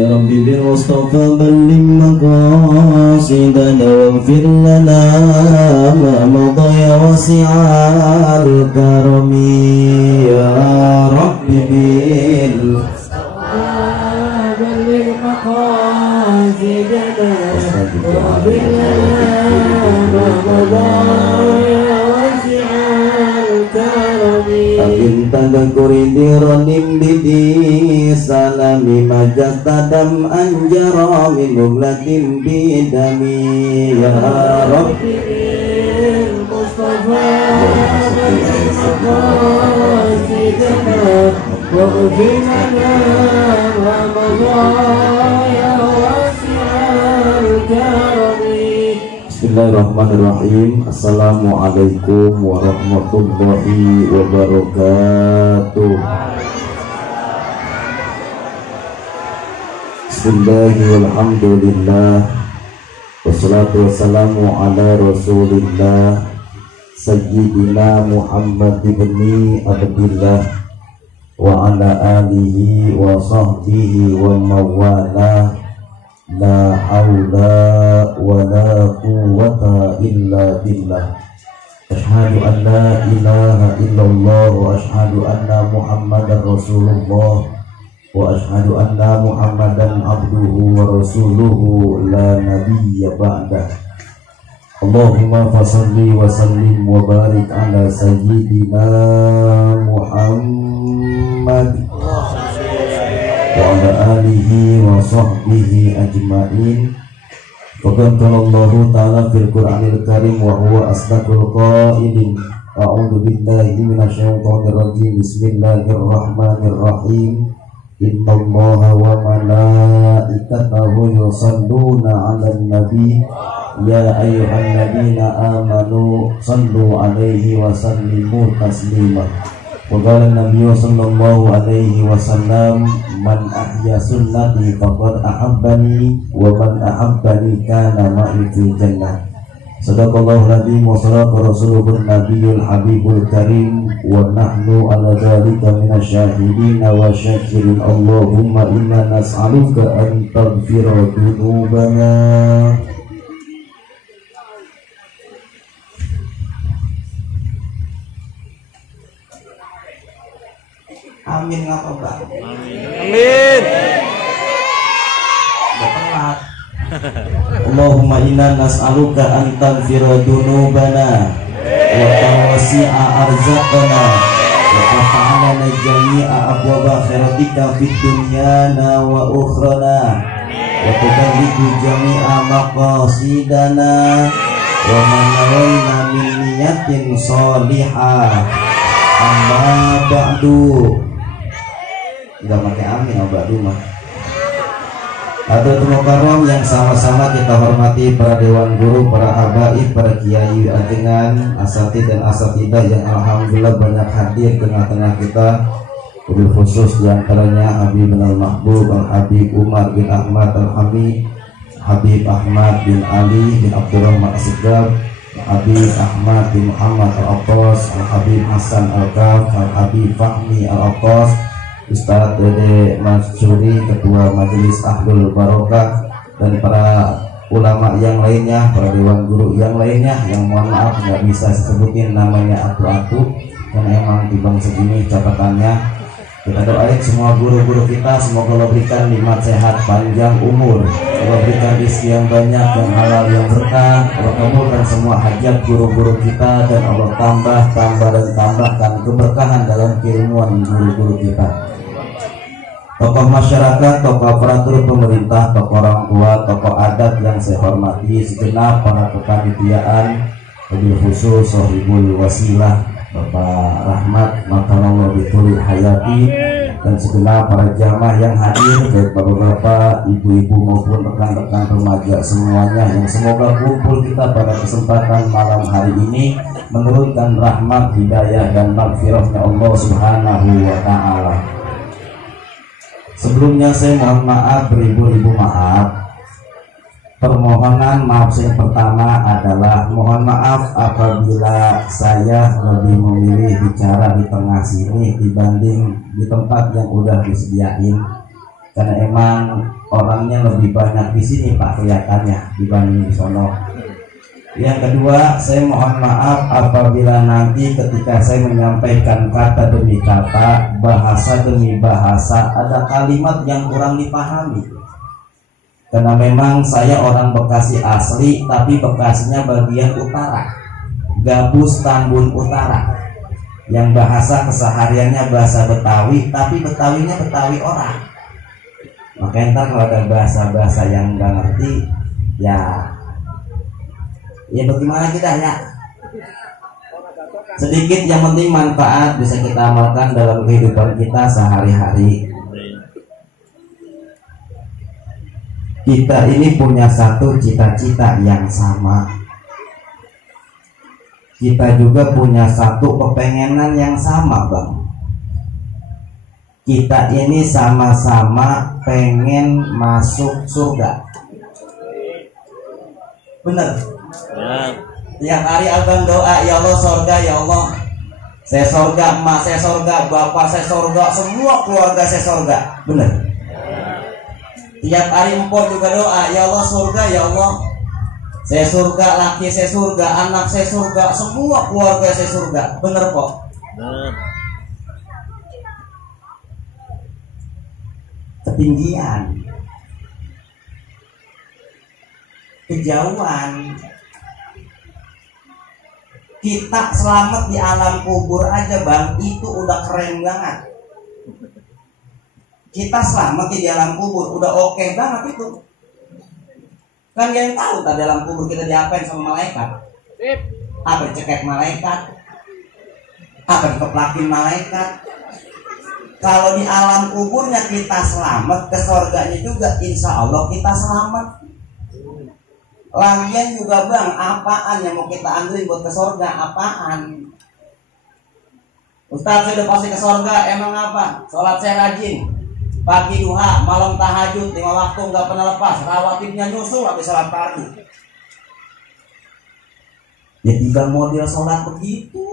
يا رب بالمصطفى بلغ مقاصدنا واغفر لنا ما مضى يا واسع الكرم يا رب بالمصطفى بلغ مقاصدنا واغفر لنا ما مضى يا واسع الكرم Amin tadakuri diranim bidi salami majastadam anjara min muglatin bidami ya Rabbi bil Mustafa maqasidana wa ghfirna ma madha ya wasi'al karami. Bismillahirrahmanirrahim. Assalamualaikum warahmatullahi wabarakatuh. Bismillahirrahmanirrahim. Wassalatu wassalamu ala rasulillah Sayyidina Muhammad ibni Abdillah wa ala alihi wa sahbihi wa mawala. La haula wa la quwwata illa billah. Ashhadu an la ilaha illallah wa ashhadu anna Muhammadar Rasulullah wa ashhadu anna Muhammadan abduhu wa rasuluhu la nabiyya ba'dah. Allahumma fasalli wa sallim wa barik ala sayyidina Muhammad wa ala alihi wa sahbihi ajma'in. Faqad qala Allahu ta'ala fil Qur'anil Karim wa huwa asdaqul qailin. A'udzu billahi minasyaitonir rajim. Bismillahirrahmanirrahim. Innallaha wa malaikatahu yusholluna 'alan nabi ya ayyuhalladzina amanu shallu 'alaihi wa sallimu taslima. Wa qala an-nabiyyu sallallahu alaihi wasallam man ahya sunnati faqad ahabbani wa man ahabbani kana ma'i fil jannah. Sadaqallahu al-azim wa sadaqa rasuluhun nabiyyul habibul karim wa nahnu ala dzalika minasyahidin wa syakirin. Allahumma inna nas'aluka an taghfira dzunubana. Amin ngapa Bang? Amin. Telat. Allahumma inna nas'aluka an taghfira dzunubana wa tawsi'a arzaqana wa tafa'alana jami'a abwaba khairatika fid dunyana wa ukhrana wa tuballighu jami'a maqasidana wa manawayna min niyatin sholihah. Amma ba'du. Enggak pakai amin ba'du mah. Hadratul Mukarram yang sama-sama kita hormati, para dewan guru, para habaib, para kiai ajengan, asatid dan asatidah yang alhamdulillah banyak hadir tengah-tengah kita. Wabil khusus diantaranya Habibun al-Mahbub Al-Habib Umar bin Ahmad Al-Hamid, Habib Ahmad bin Ali bin Abdurrahman As-Sigab, Habib Ahmad bin Muhammad Al-Attas, Al-Habib Hasan Al-Kaf, Al-Habib Fahmi Al-Attas, Ustadz Dede Mansuri, Ketua Majelis Ahlul Barokah, dan para ulama yang lainnya, para dewan guru yang lainnya yang mohon maaf nggak bisa sebutin namanya atu-atu karena emang timbang segini catatannya. Kita doain semua guru-guru kita, semoga Allah berikan nikmat sehat panjang umur, Allah berikan rezeki yang banyak, yang halal, yang berkah, Allah kabulkan semua hajat guru-guru kita, dan Allah tambahkan keberkahan dalam keilmuan guru-guru kita. Tokoh masyarakat, tokoh aparatur pemerintah, tokoh orang tua, tokoh adat yang saya hormati, segenap para kepanitiaan, wabil khusus Sohibul Wasilah Bapak Rahmat Matallah Bituli Hayati, dan segenap para jamaah yang hadir, baik bapak-bapak, ibu-ibu maupun rekan-rekan remaja semuanya, yang semoga kumpul kita pada kesempatan malam hari ini menurunkan rahmat, hidayah, dan maghfirahnya Allah Subhanahu wa Ta'ala. Sebelumnya saya mohon maaf, beribu-ribu maaf. Permohonan maaf yang pertama adalah mohon maaf apabila saya lebih memilih bicara di tengah sini dibanding di tempat yang udah disediain, karena emang orangnya lebih banyak di sini Pak kelihatannya dibanding di sono. Yang kedua, saya mohon maaf apabila nanti ketika saya menyampaikan kata demi kata, bahasa demi bahasa, ada kalimat yang kurang dipahami. Karena memang saya orang Bekasi asli, tapi Bekasinya bagian utara, Gabus Tambun Utara, yang bahasa kesehariannya bahasa Betawi, tapi Betawinya Betawi orang. Makanya ntar kalau ada bahasa-bahasa yang nggak ngerti, ya bagaimana kita ya. Sedikit yang penting manfaat bisa kita amalkan dalam kehidupan kita sehari-hari. Kita ini punya satu cita-cita yang sama. Kita juga punya satu kepengenan yang sama, Bang. Kita ini sama-sama pengen masuk surga. Bener? Tiap hari abang doa, ya Allah surga, ya Allah saya surga, emak saya surga, bapak saya surga, semua keluarga saya surga. Bener? Tiap hari empok juga doa, ya Allah surga, ya Allah saya surga, laki saya surga, anak saya surga, semua keluarga saya surga. Bener kok? Bener. Ketinggian, kejauhan, kita selamat di alam kubur aja Bang, itu udah keren banget. Kita selamat di alam kubur udah oke banget itu. Kan yang tahu tadi alam kubur kita diapain sama malaikat? Apa dicekek malaikat? Apa dikeplakin malaikat? Kalau di alam kuburnya kita selamat, ke surganya juga insya Allah kita selamat. Lagian juga Bang, apaan yang mau kita ambilin buat ke surga? Apaan? Ustaz saya udah pasti ke surga, emang apa? Sholat saya rajin, pagi duha, malam tahajud, 5 waktu nggak pernah lepas, rawatibnya nyusul habis sholat pagi. Ya tiga model sholat begitu.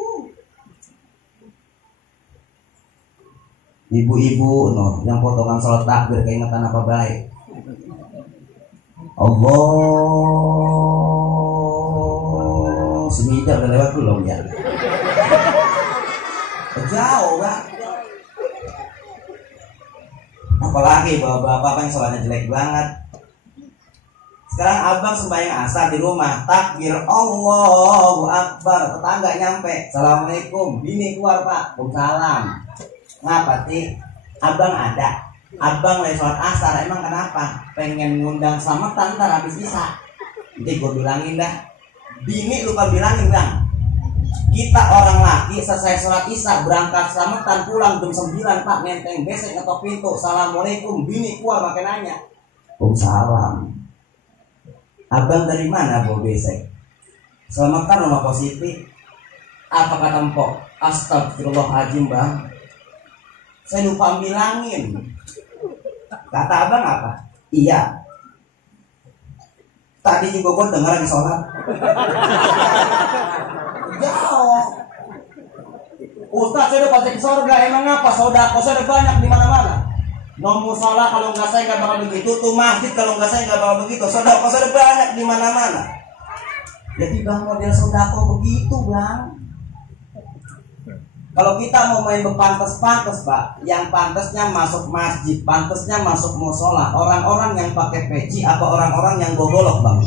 Ibu-ibu yang potongan sholat takbir keingetan apa baik. Allah semida udah lewat belum ya? Jauh Bang. Apalagi bapak-bapak yang sholatnya jelek banget. Sekarang abang sembahyang asar di rumah, takbir Allahu Akbar, tetangga nyampe, assalamualaikum, bini keluar Pak, salam. Ngapa sih? Abang ada. Abang lagi sholat asar, emang kenapa? Pengen ngundang selamatan ntar habis isya. Nanti gue bilangin dah. Bini lupa bilangin Bang. Kita orang laki selesai sholat isya berangkat selamatan pulang jam 9 Pak, nenteng besek atau pintu, assalamualaikum, bini keluar makin nanya. Salam. Abang dari mana bawa besek? Selamatan rumah positif. Apa kata empok? Astagfirullahaladzim Bang, saya lupa bilangin. Kata abang apa? Iya. Tadi juga gue denger lagi sholat. Jauh. Ustaz saya udah pasti ke surga, emang apa? Sodako saya udah banyak di mana-mana. Nomor salah kalau nggak saya nggak bakal begitu. Tuh masjid kalau nggak saya nggak bakal begitu. Sodako saya udah banyak di mana-mana. Jadi Bang model sodako begitu Bang. Kalau kita mau main berpantes-pantes Pak, yang pantesnya masuk masjid, pantesnya masuk musola, orang-orang yang pakai peci apa orang-orang yang gogolok Bang?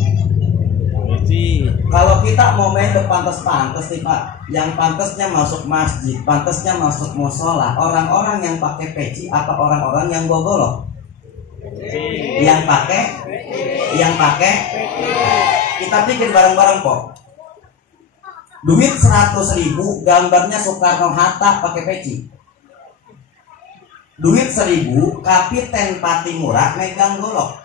Peci. Kalau kita mau main berpantes-pantes nih Pak, yang pantesnya masuk masjid, pantesnya masuk musola, orang-orang yang pakai peci apa orang-orang yang gogolok? Peci. Yang pakai, kita pikir bareng-bareng kok. Duit 100.000 gambarnya Soekarno Hatta pakai peci. Duit 1.000 Kapiten Patimura megang golok.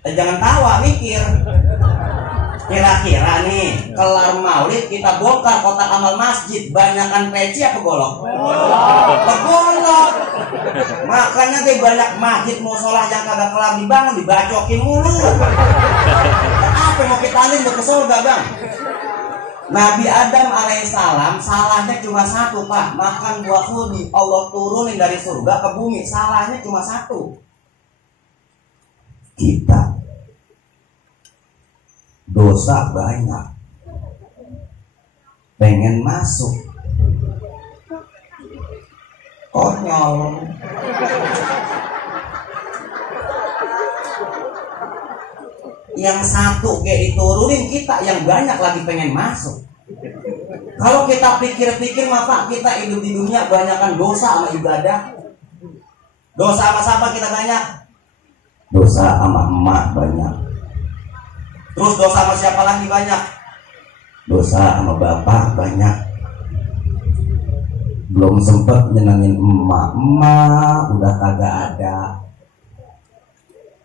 Jangan tawa, mikir. Kira-kira nih kelar maulid kita bongkar kotak amal masjid, banyakan peci apa golok? Golok. Makanya kayak banyak masjid musola yang kagak kelar dibangun dibacokin mulu. Apa mau kita alin ke surga Bang? Nabi Adam alaihissalam salahnya cuma satu Pak, makan buah kurdi. Allah turunin dari surga ke bumi, salahnya cuma satu. kita dosa banyak, pengen masuk konyol. Yang satu kayak diturunin, kita yang banyak lagi pengen masuk. Kalau kita pikir-pikir, maka kita hidup di dunia banyakkan dosa sama ibadah. Dosa sama siapa kita banyak? Dosa sama emak banyak. Terus dosa sama siapa lagi banyak? Dosa sama bapak banyak. Belum sempet nyenengin emak udah kagak ada.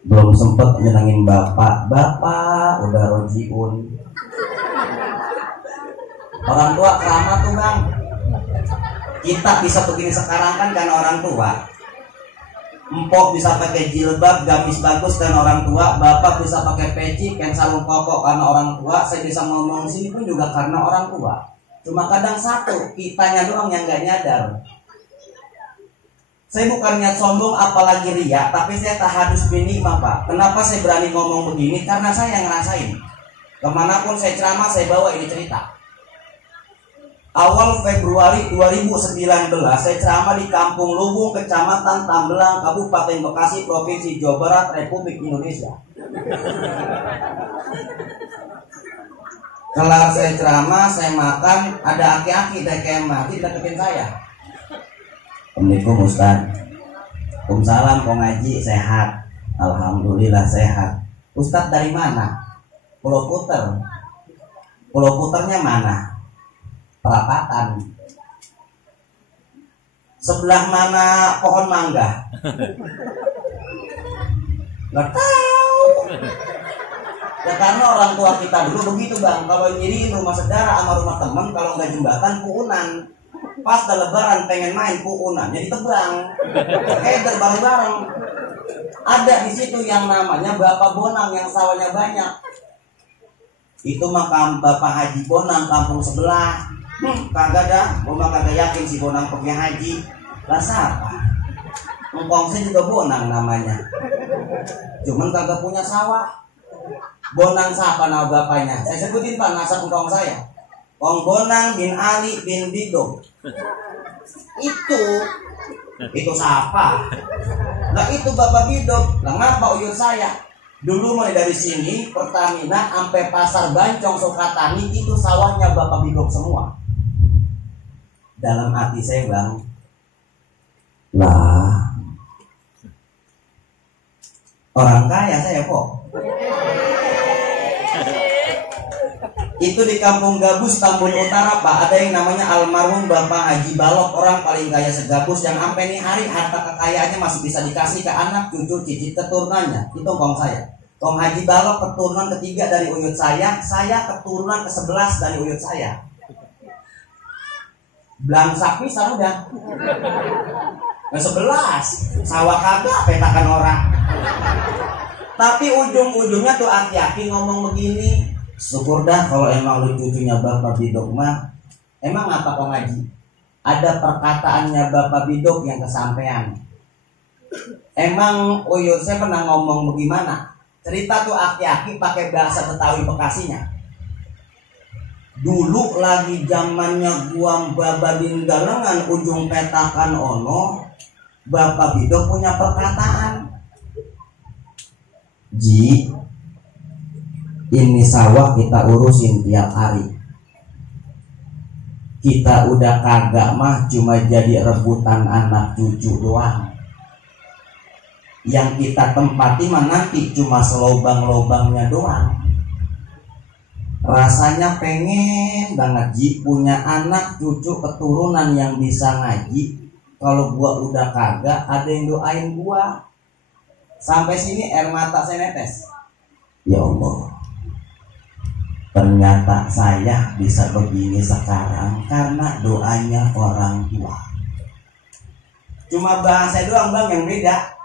Belum sempet nyenengin bapak udah rojiun. Orang tua keramat tuh bang. Kita bisa begini sekarang kan karena orang tua. Empok bisa pakai jilbab, gamis bagus karena orang tua. Bapak bisa pakai peci, kain sarung koko karena orang tua. Saya bisa ngomong sini pun juga karena orang tua. Cuma kadang satu, kitanya doang yang gak nyadar. Saya bukan niat sombong apalagi riak, tapi saya tak harus binikmah Pak. Kenapa saya berani ngomong begini? Karena saya yang ngerasain. Kemanapun saya ceramah, saya bawa ini cerita. Awal Februari 2019 saya ceramah di Kampung Lubung, Kecamatan Tambelang, Kabupaten Bekasi, Provinsi Jawa Barat, Republik Indonesia. Kelar saya ceramah, saya makan, ada aki-aki dari kemah, deketin saya. Assalamualaikum Ustaz. Waalaikumsalam, Kong Haji, sehat. Alhamdulillah sehat. Ustaz dari mana? Pulau Puter. Pulau Puternya mana? Perapatan. Sebelah mana pohon mangga? Nggak tahu. Ya karena orang tua kita dulu begitu bang. Kalau nyiri rumah saudara sama rumah teman, kalau nggak jembatan puunan. Pas dah lebaran pengen main puunan, jadi terbang. Keder bareng-bareng. Ada di situ yang namanya Bapak Bonang yang sawahnya banyak. Itu makam Bapak Haji Bonang kampung sebelah. Kagak dah, gua kagak yakin si Bonang pergi haji. Lah siapa? Engkong saya juga Bonang namanya. Cuman kagak punya sawah. Bonang siapa nama bapaknya? Saya sebutin Pak, nasab engkong saya. Kong Bonang bin Ali bin Bidom. Itu siapa? Nah itu Bapak Bidom. Lah ngapa uyur saya? Dulu mulai dari sini Pertamina sampai Pasar Bancong Sukatani itu sawahnya Bapak Bidom semua. Dalam hati saya bang, lah orang kaya saya kok. Itu di Kampung Gabus, Tambun Utara Pak, ada yang namanya almarhum Bapak Haji Balok, orang paling kaya segabus yang sampai nih hari harta kekayaannya masih bisa dikasih ke anak, cucu, cicit, keturunannya. Itu kong saya. Kong Haji Balok keturunan ketiga dari uyut saya keturunan ke-11 dari uyut saya. Belang sapi sana udah. Nah 11 sawah kagak petakan orang. Tapi ujung-ujungnya tuh aki-aki ngomong begini, syukur dah kalau emang lu cucunya Bapak Bidok mah. Emang apa Kong Haji? Ada perkataannya Bapak Bidok yang kesampean. Emang uyut saya pernah ngomong bagaimana? Cerita tuh aki-aki pakai bahasa Betawi Bekasinya. Dulu lagi zamannya Guam Babadin Galengan ujung petakan ono, Bapak Bidok punya perkataan. Ji, ini sawah kita urusin tiap hari. Kita udah kagak mah cuma jadi rebutan anak cucu doang. Yang kita tempati mah nanti cuma selobang-lobangnya doang. Rasanya pengen banget Ji punya anak cucu keturunan yang bisa ngaji. Kalau gua udah kagak, ada yang doain gua. Sampai sini air mata saya netes. Ya Allah, ternyata saya bisa begini sekarang karena doanya orang tua. Cuma bahasa doang bang yang beda.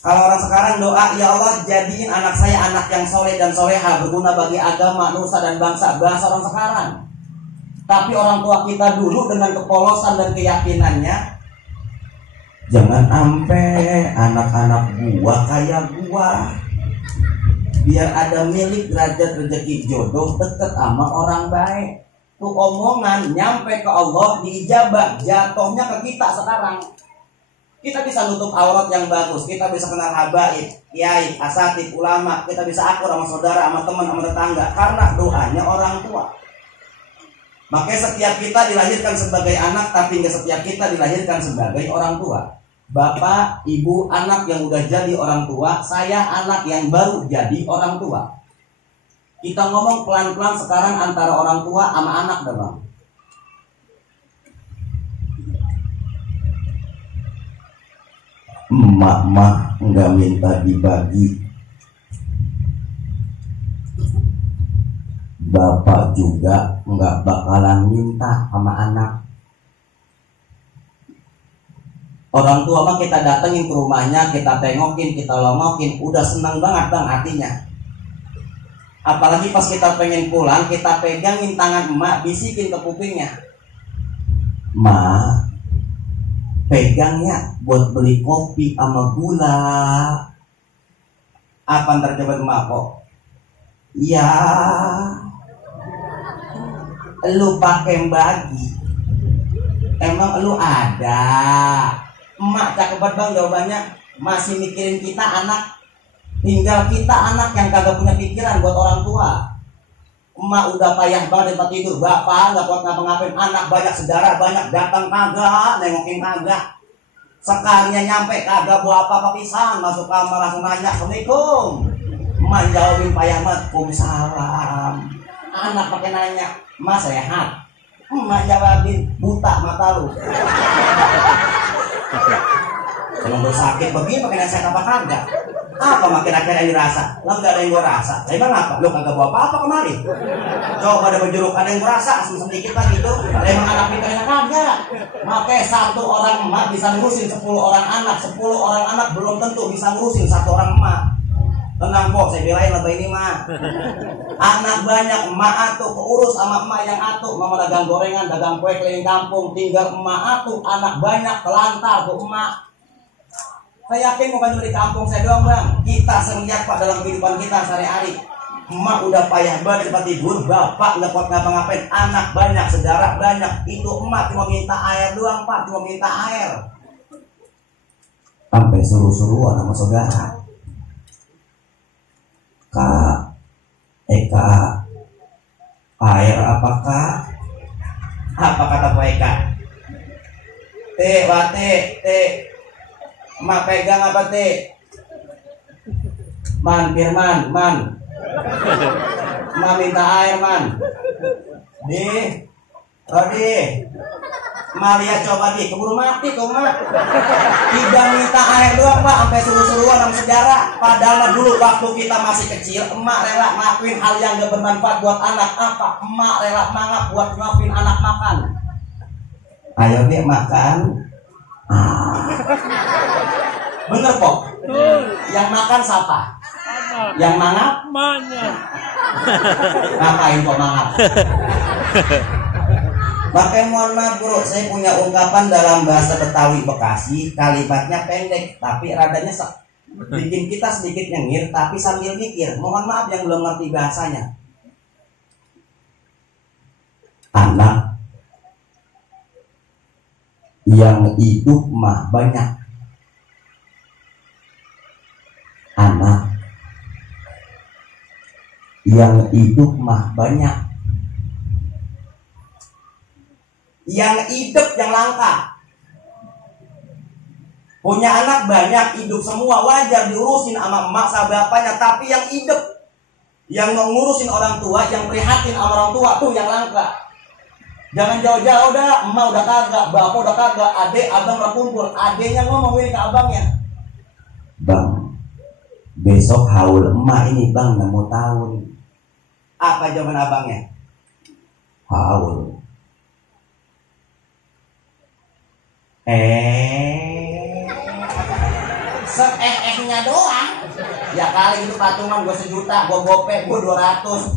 Kalau orang sekarang doa, ya Allah jadiin anak saya anak yang soleh dan soleha, berguna bagi agama, nusa dan bangsa. Bahasa orang sekarang. Tapi orang tua kita dulu dengan kepolosan dan keyakinannya, jangan sampai anak-anak gua kayak gua. biar ada milik derajat rezeki jodoh deket sama orang baik. Tuh omongan nyampe ke Allah diijabah, jatuhnya ke kita sekarang. Kita bisa nutup aurat yang bagus, kita bisa kenal habaib, kiai, asatid, ulama, kita bisa akur sama saudara, sama teman, sama tetangga karena doanya orang tua. Makanya setiap kita dilahirkan sebagai anak, tapi nggak setiap kita dilahirkan sebagai orang tua. Bapak, ibu, anak yang udah jadi orang tua, saya anak yang baru jadi orang tua. Kita ngomong pelan-pelan sekarang antara orang tua sama anak dah bang. Emak mah nggak minta dibagi, bapak juga nggak bakalan minta sama anak. Orang tua mah kita datengin ke rumahnya, kita tengokin, kita longokin, udah senang banget bang hatinya. Apalagi pas kita pengen pulang, kita pegangin tangan emak, bisikin ke kupingnya, "Ma, pegangnya buat beli kopi sama gula." Apa ntar coba emak kok? "Ya, lu pakai bagi, emang lu ada?" Emak cakep banget bang jawabannya. Masih mikirin kita anak. Tinggal kita anak yang kagak punya pikiran buat orang tua. Emak udah payah banget tempat tidur, bapak gak kuat ngapa-ngapain, anak banyak saudara, banyak datang kagak, nengokin kagak. Sekalinya nyampe kagak bawa apa-apa pisan, masuk kamar langsung nanya, "Assalamualaikum." Emak jawabin payah banget, "Waalaikumsalam." Anak pakai nanya, "Mas sehat?" Emak jawabin, "Buta mata lu." Kalau gue sakit begini pakai nasihat apa kagak? Apa makin akhirnya yang dirasa? Lo gak ada yang gue rasa. Lah emang apa? Lo kagak bawa apa-apa kemari? Coba ada berjeruk, ada yang gue rasa sedikit lah gitu. Emang anak pintarnya kagak. Makanya satu orang emak bisa ngurusin 10 orang anak. 10 orang anak belum tentu bisa ngurusin satu orang emak. Tenang kok, saya belain lebih ini mah. Anak banyak, emak atuh keurus sama emak yang atuh. Mama dagang gorengan, dagang kue keliling kampung, tinggal emak atuh. Anak banyak kelantar tuh emak. Saya yakin bukan cuma di kampung saya doang bang. Kita sering lihat pak dalam kehidupan kita sehari-hari. Emak udah payah banget tempat tidur, bapak nggak kuat ngapa-ngapain. Anak banyak, saudara banyak. Itu emak cuma minta air doang pak, cuma minta air. Sampai suruh-suruan sama saudara. "Kak, Kak, air apa kak?" Apa kata Pak Eka? "Teh, wate, teh." "Mak pegang apa teh?" "Man, Firman, man. Mak minta air, man." "Di, Rodi. Mak lihat coba di, keburu mati tuh mak. Tidak minta air doang pak, sampai suruh-suruan sama saudara. Padahal dulu waktu kita masih kecil, emak rela ngelakuin hal yang gak bermanfaat buat anak. Apa? Emak rela mangap buat nyuapin anak makan. "Ayo nih makan." Bener kok. Yang makan siapa? Yang mangap? Ngapain kok mangap? Makanya mohon maaf bro, saya punya ungkapan dalam bahasa Betawi Bekasi, kalimatnya pendek tapi rada nyesek, bikin kita sedikit nyengir tapi sambil mikir. Mohon maaf yang belum ngerti bahasanya. Anak yang hidup mah banyak. Anak yang hidup mah banyak. Yang hidup yang langka. Punya anak banyak, hidup semua, wajar diurusin sama emak sama bapaknya. Tapi yang hidup, yang mau ngurusin orang tua, yang prihatin sama orang tua, tuh yang langka. Jangan jauh-jauh dah, emak udah kagak, bapak udah kagak, adek, abang udah kumpul. Adeknya ngomongin ke abangnya, "Bang, besok haul emak ini bang, mau tahun." Apa jawaban abangnya? "Haul." Se-nya doang. Ya kali itu patungan gue 1 juta, gue gopek, gue 200.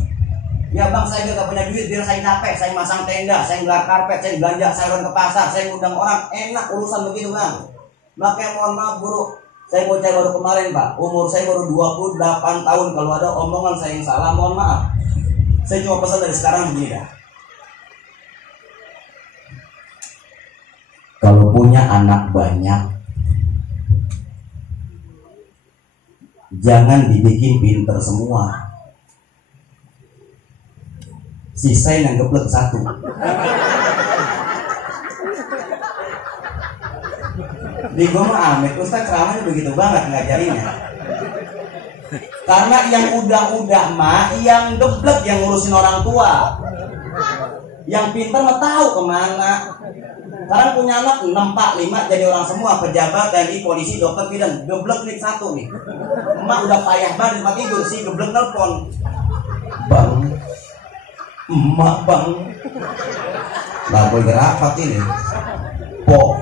Ya bang, saya gak punya duit, biar saya capek, saya masang tenda, saya gelar karpet, saya belanja sayuran ke pasar, saya ngundang orang, enak urusan begitu bang. Makanya mohon maaf bro, Saya bocah baru kemarin Pak, umur saya baru 28 tahun. Kalau ada omongan saya yang salah, mohon maaf. Saya cuma pesan dari sekarang begini dah. Kalau punya anak banyak, jangan dibikin pinter semua. Sisain yang geblek satu. Di gua mah Amit, Ustaz ceramahnya begitu banget ngajarinnya. Karena yang udah mah, yang geblek yang ngurusin orang tua. Yang pinter mah tahu kemana. Sekarang punya anak 6, 4, 5 jadi orang semua, pejabat, TNI, polisi, dokter, bidan. Geblek nih satu nih. Emak udah payah banget di tempat tidur, si geblek nelpon. Bang, emak bang. Lah boleh gerapat ini. Po,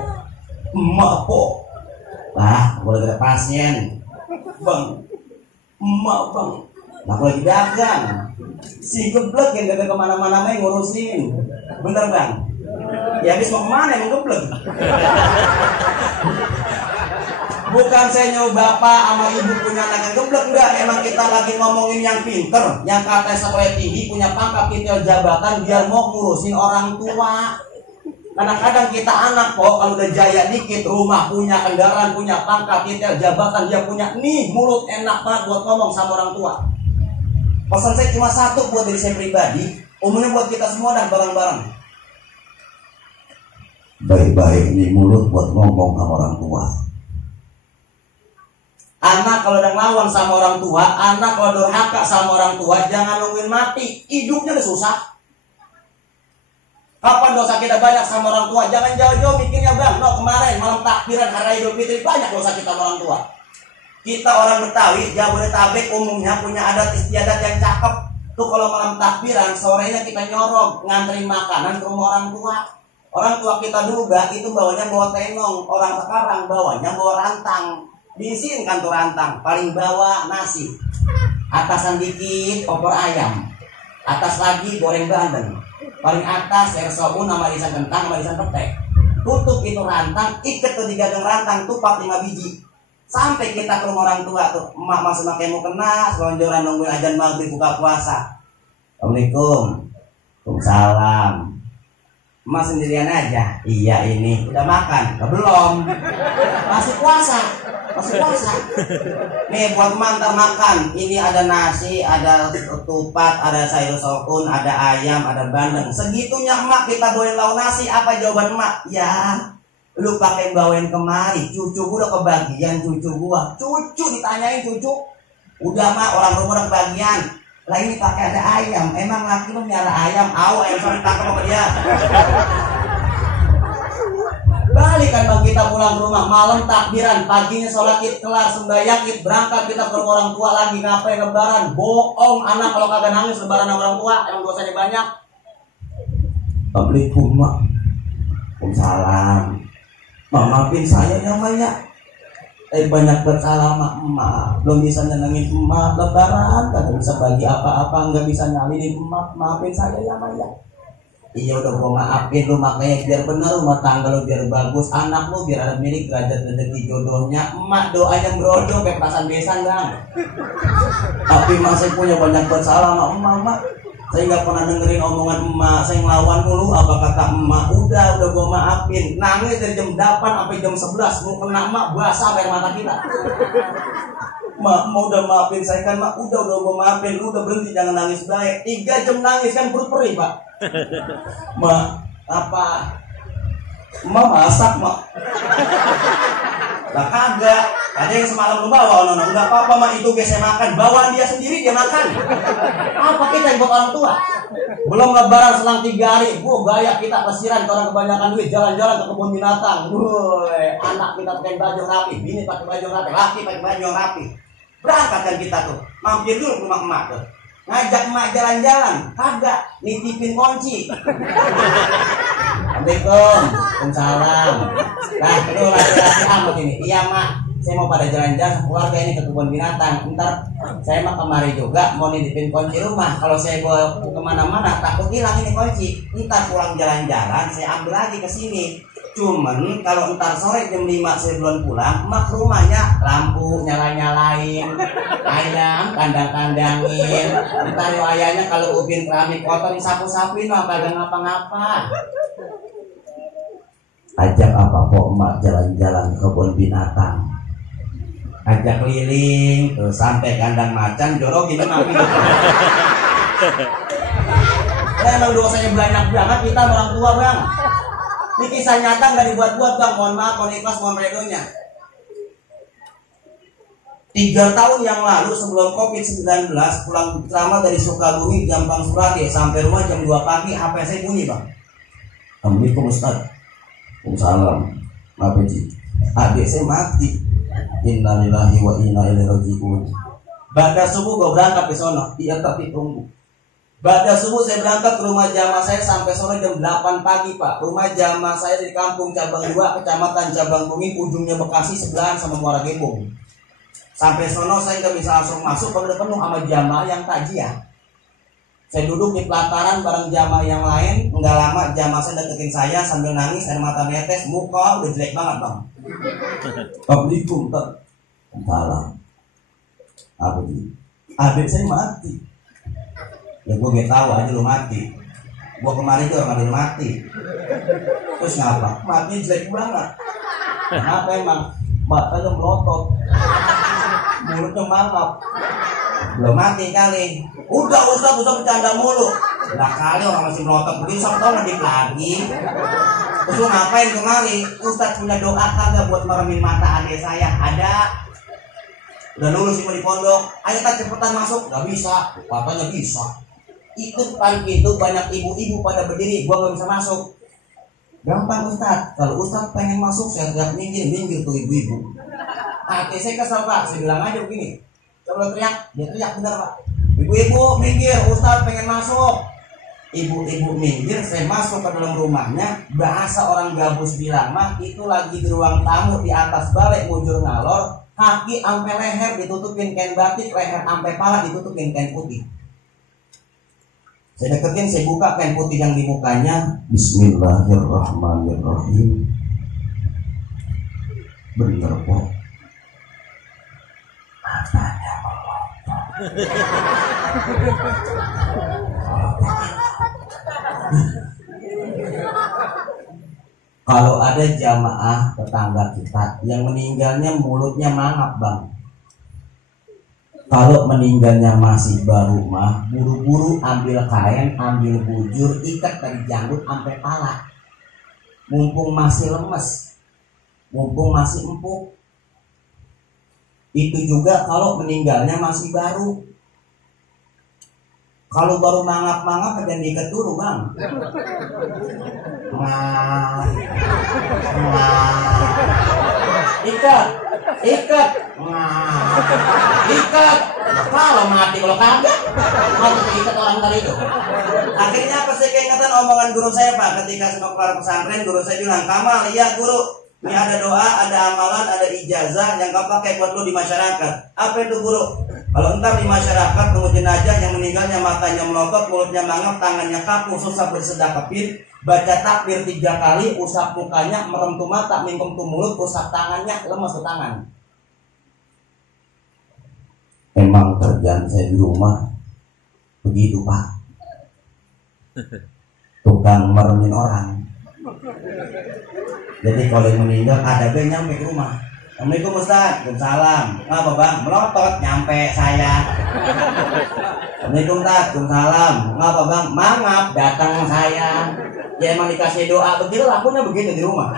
emak po. Lah boleh gerak pasien. Bang, emak bang. Lah boleh dagang. Si geblek yang gak kemana-mana main ngurusin. Bener bang? Ya habis mau kemana emang geblek? Bukan saya nyuruh bapak sama ibu punya anak yang geblek, enggak. Emang kita lagi ngomongin yang pinter, yang katanya sekolah tinggi, punya pangkat titel jabatan, biar mau ngurusin orang tua. Kadang-kadang kita anak kok kalau udah jaya dikit, rumah punya, kendaraan punya, pangkat titel jabatan dia punya, nih mulut enak banget buat ngomong sama orang tua. Pesan saya cuma satu buat diri saya pribadi, umumnya buat kita semua dah bareng-bareng. Baik-baik nih mulut buat ngomong sama orang tua. Anak kalau udah ngelawan sama orang tua, anak kalau durhaka sama orang tua, jangan nungguin mati. Hidupnya udah susah. Kapan dosa kita banyak sama orang tua? Jangan jauh-jauh mikirnya bang. No, kemarin malam takbiran hari Idul Fitri banyak dosa kita sama orang tua. Kita orang Betawi, Jabodetabek umumnya punya adat istiadat yang cakep. Tuh kalau malam takbiran, sorenya kita nyorong nganterin makanan ke rumah orang tua. Orang tua kita dulu gak itu bawanya bawa tenong, orang sekarang bawanya bawa rantang. Diisiin kan tuh rantang, paling bawah nasi, atasan dikit opor ayam, atas lagi goreng bandeng, paling atas air soun sama irisan kentang sama irisan petek. Tutup itu rantang, ikat tuh di gagang rantang, tupat 5 biji. Sampai kita ke rumah orang tua tuh, emak masih pakai mau kena, selonjoran nungguin ajan maghrib buka puasa. Assalamualaikum, waalaikumsalam. Emak sendirian aja. Iya ini udah makan? Belum. Masih puasa. Nih buat mantar makan. Ini ada nasi, ada tupat, ada sayur sokun, ada ayam, ada bandeng. Segitunya emak kita bawain lauk nasi. Apa jawaban emak? Ya, lu pakai bawain kemari. Cucu gua udah kebagian cucu gua. Cucu ditanyain cucu. Udah mak orang rumah udah kebagian. Lah ini pakai ada ayam, emang laki lu miara ayam, ayam sampai tangkap sama dia. Balik kan bang kita pulang ke rumah malam takbiran, paginya sholat id kelar, sembahyang id berangkat kita ke rumah orang tua lagi ngapain lebaran? Bohong anak kalau kagak nangis lebaran sama orang tua, emang dosanya banyak. Assalamualaikum mak, waalaikumsalam. Maafin saya namanya. Banyak bersalah sama emak, belum bisa nyenengin emak lebaran, kagak bisa bagi apa-apa, nggak bisa nyalinin emak, maafin saya ya Maya. Iya udah gua maafin lu, makanya biar bener rumah tangga lu biar bagus, anak lu biar ada milik derajat rezeki jodohnya, emak doanya berojo kayak perasaan besan bang. Tapi masih punya banyak bersalah sama emak. Saya nggak pernah dengerin omongan emak, saya ngelawan mulu apa kata emak. Udah gua maafin. Nangis dari jam 8 sampai jam 11, mau kena emak basah air mata kita. Mak mau udah maafin saya kan mak, udah gua maafin, udah berhenti jangan nangis baik. 3 jam nangis kan perut perih pak. Mak apa? Emak masak mak. Lah kagak, ada yang semalam lu bawa nona, enggak apa-apa mak itu biasa makan, bawaan dia sendiri dia makan. Apa kita yang buat orang tua? Belum lebaran selang 3 hari, gaya kita pesiran, orang kebanyakan duit, jalan-jalan ke kebun binatang. Anak kita pakai baju rapi, bini pakai baju rapi, laki pakai baju rapi. Berangkat kan kita tuh, mampir dulu ke rumah emak tuh. Ngajak emak jalan-jalan, kagak, nitipin kunci. Assalamualaikum, waalaikumsalam. Nah, itu laki-laki amat ini. Iya mak, saya mau pada jalan-jalan keluarga ini ke kebun binatang. Ntar saya mah kemari juga mau nitipin kunci rumah. Kalau saya bawa kemana-mana takut hilang ini kunci. Ntar pulang jalan-jalan saya ambil lagi ke sini. Cuman kalau ntar sore jam 5 saya belum pulang, mak rumahnya lampu nyala-nyalain, ayam kandang-kandangin, ntar ayahnya kalau ubin keramik kotor disapu-sapuin mah kagak ngapa-ngapa. Ajak apa kok emak jalan-jalan ke kebun binatang, ajak keliling tuh sampai kandang macan jorokin nabi. Emang dosanya banyak banget kita orang tua bang. Ini kisah nyata nggak dibuat-buat bang. Mohon maaf, mohon ikhlas, mohon redonya. 3 tahun yang lalu sebelum COVID-19 pulang ceramah dari Sukabumi Gampang Surade sampai rumah jam 2 pagi HP saya bunyi bang. Assalamualaikum Ustaz. Waalaikumsalam. Apa sih? Adik saya mati. Innalillahi wa inna ilaihi raji'un. Pada subuh gue berangkat ke sono. Iya tapi tunggu. Pada subuh saya berangkat ke rumah jamaah saya sampai sore jam 8 pagi pak. Rumah jamaah saya di kampung Cabang 2, kecamatan Cabang Bumi, ujungnya Bekasi, sebelahan sama Muara Gembong. Sampai sono saya nggak bisa langsung masuk, kalau udah penuh sama jamaah yang takjiah. Saya duduk di pelataran bareng jamaah yang lain. Nggak lama jamaah saya deketin saya sambil nangis, air mata netes, muka udah jelek banget bang. Assalamualaikum pak. Salam. Apa sih? Adik saya mati. Ya gue gak tahu aja lu mati. Gue kemarin tuh orang lu mati. Terus ngapa? Mati jelek banget. Kenapa emang? Matanya melotot, mulutnya mangap. Belum mati kali. Udah Ustaz bercanda mulu. Udah kali orang masih melotot begitu, sama tau ngedik lagi. Terus lu ngapain kemari? Ustaz punya doa kagak buat meremin mata adik saya? Ada. Udah lulus di pondok. Ayo tak cepetan masuk. Gak bisa. Katanya bisa. Itu depan itu banyak ibu-ibu pada berdiri, gua gak bisa masuk. Gampang Ustaz, kalau Ustaz pengen masuk saya teriak minggir tuh ibu-ibu. Hati saya kesel pak, saya bilang aja begini, coba teriak, dia teriak bener pak. Ibu-ibu minggir, Ustaz pengen masuk. Ibu-ibu minggir, saya masuk ke dalam rumahnya. Bahasa orang gabus bilang mah itu lagi di ruang tamu di atas balik mujur ngalor, kaki sampai leher ditutupin kain batik, leher sampai pala ditutupin kain putih. Saya deketin, saya buka kain putih yang di mukanya. Bismillahirrahmanirrahim. Bener kok. Matanya melotot. Kalau ada jamaah tetangga kita yang meninggalnya mulutnya mangap bang. Kalau meninggalnya masih baru mah, buru-buru ambil kain, ambil bujur, ikat dari janggut sampai pala. Mumpung masih lemes, mumpung masih empuk. Itu juga kalau meninggalnya masih baru. Kalau baru mangap-mangap dan diikat dulu bang. Ikat. Ikat. Kalau mati kalau kagak, kalau ikat orang tadi itu. Akhirnya apa sih keingetan omongan guru saya pak ketika saya keluar pesantren, guru saya bilang, Kamal, iya guru, ini ada doa, ada amalan, ada ijazah yang kau pakai buat lu di masyarakat. Apa itu guru? Kalau entar di masyarakat nunggu jenazah yang meninggalnya matanya melotot, mulutnya mangap, tangannya kaku, susah bersedekapin, baca takbir 3 kali, usap mukanya, merem tuh mata, mingkem tuh mulut, usap tangannya, lemes tuh tangan. Emang kerjaan saya di rumah begitu pak, tukang meremin orang. Jadi kalau yang meninggal ada yang nyampe ke rumah. Assalamualaikum Ustaz. Waalaikumsalam. Apa bang? Melotot nyampe saya. Assalamualaikum Ustaz. Waalaikumsalam. Apa bang? Mangap datang saya. Ya emang dikasih doa begitu, lakunya begitu di rumah.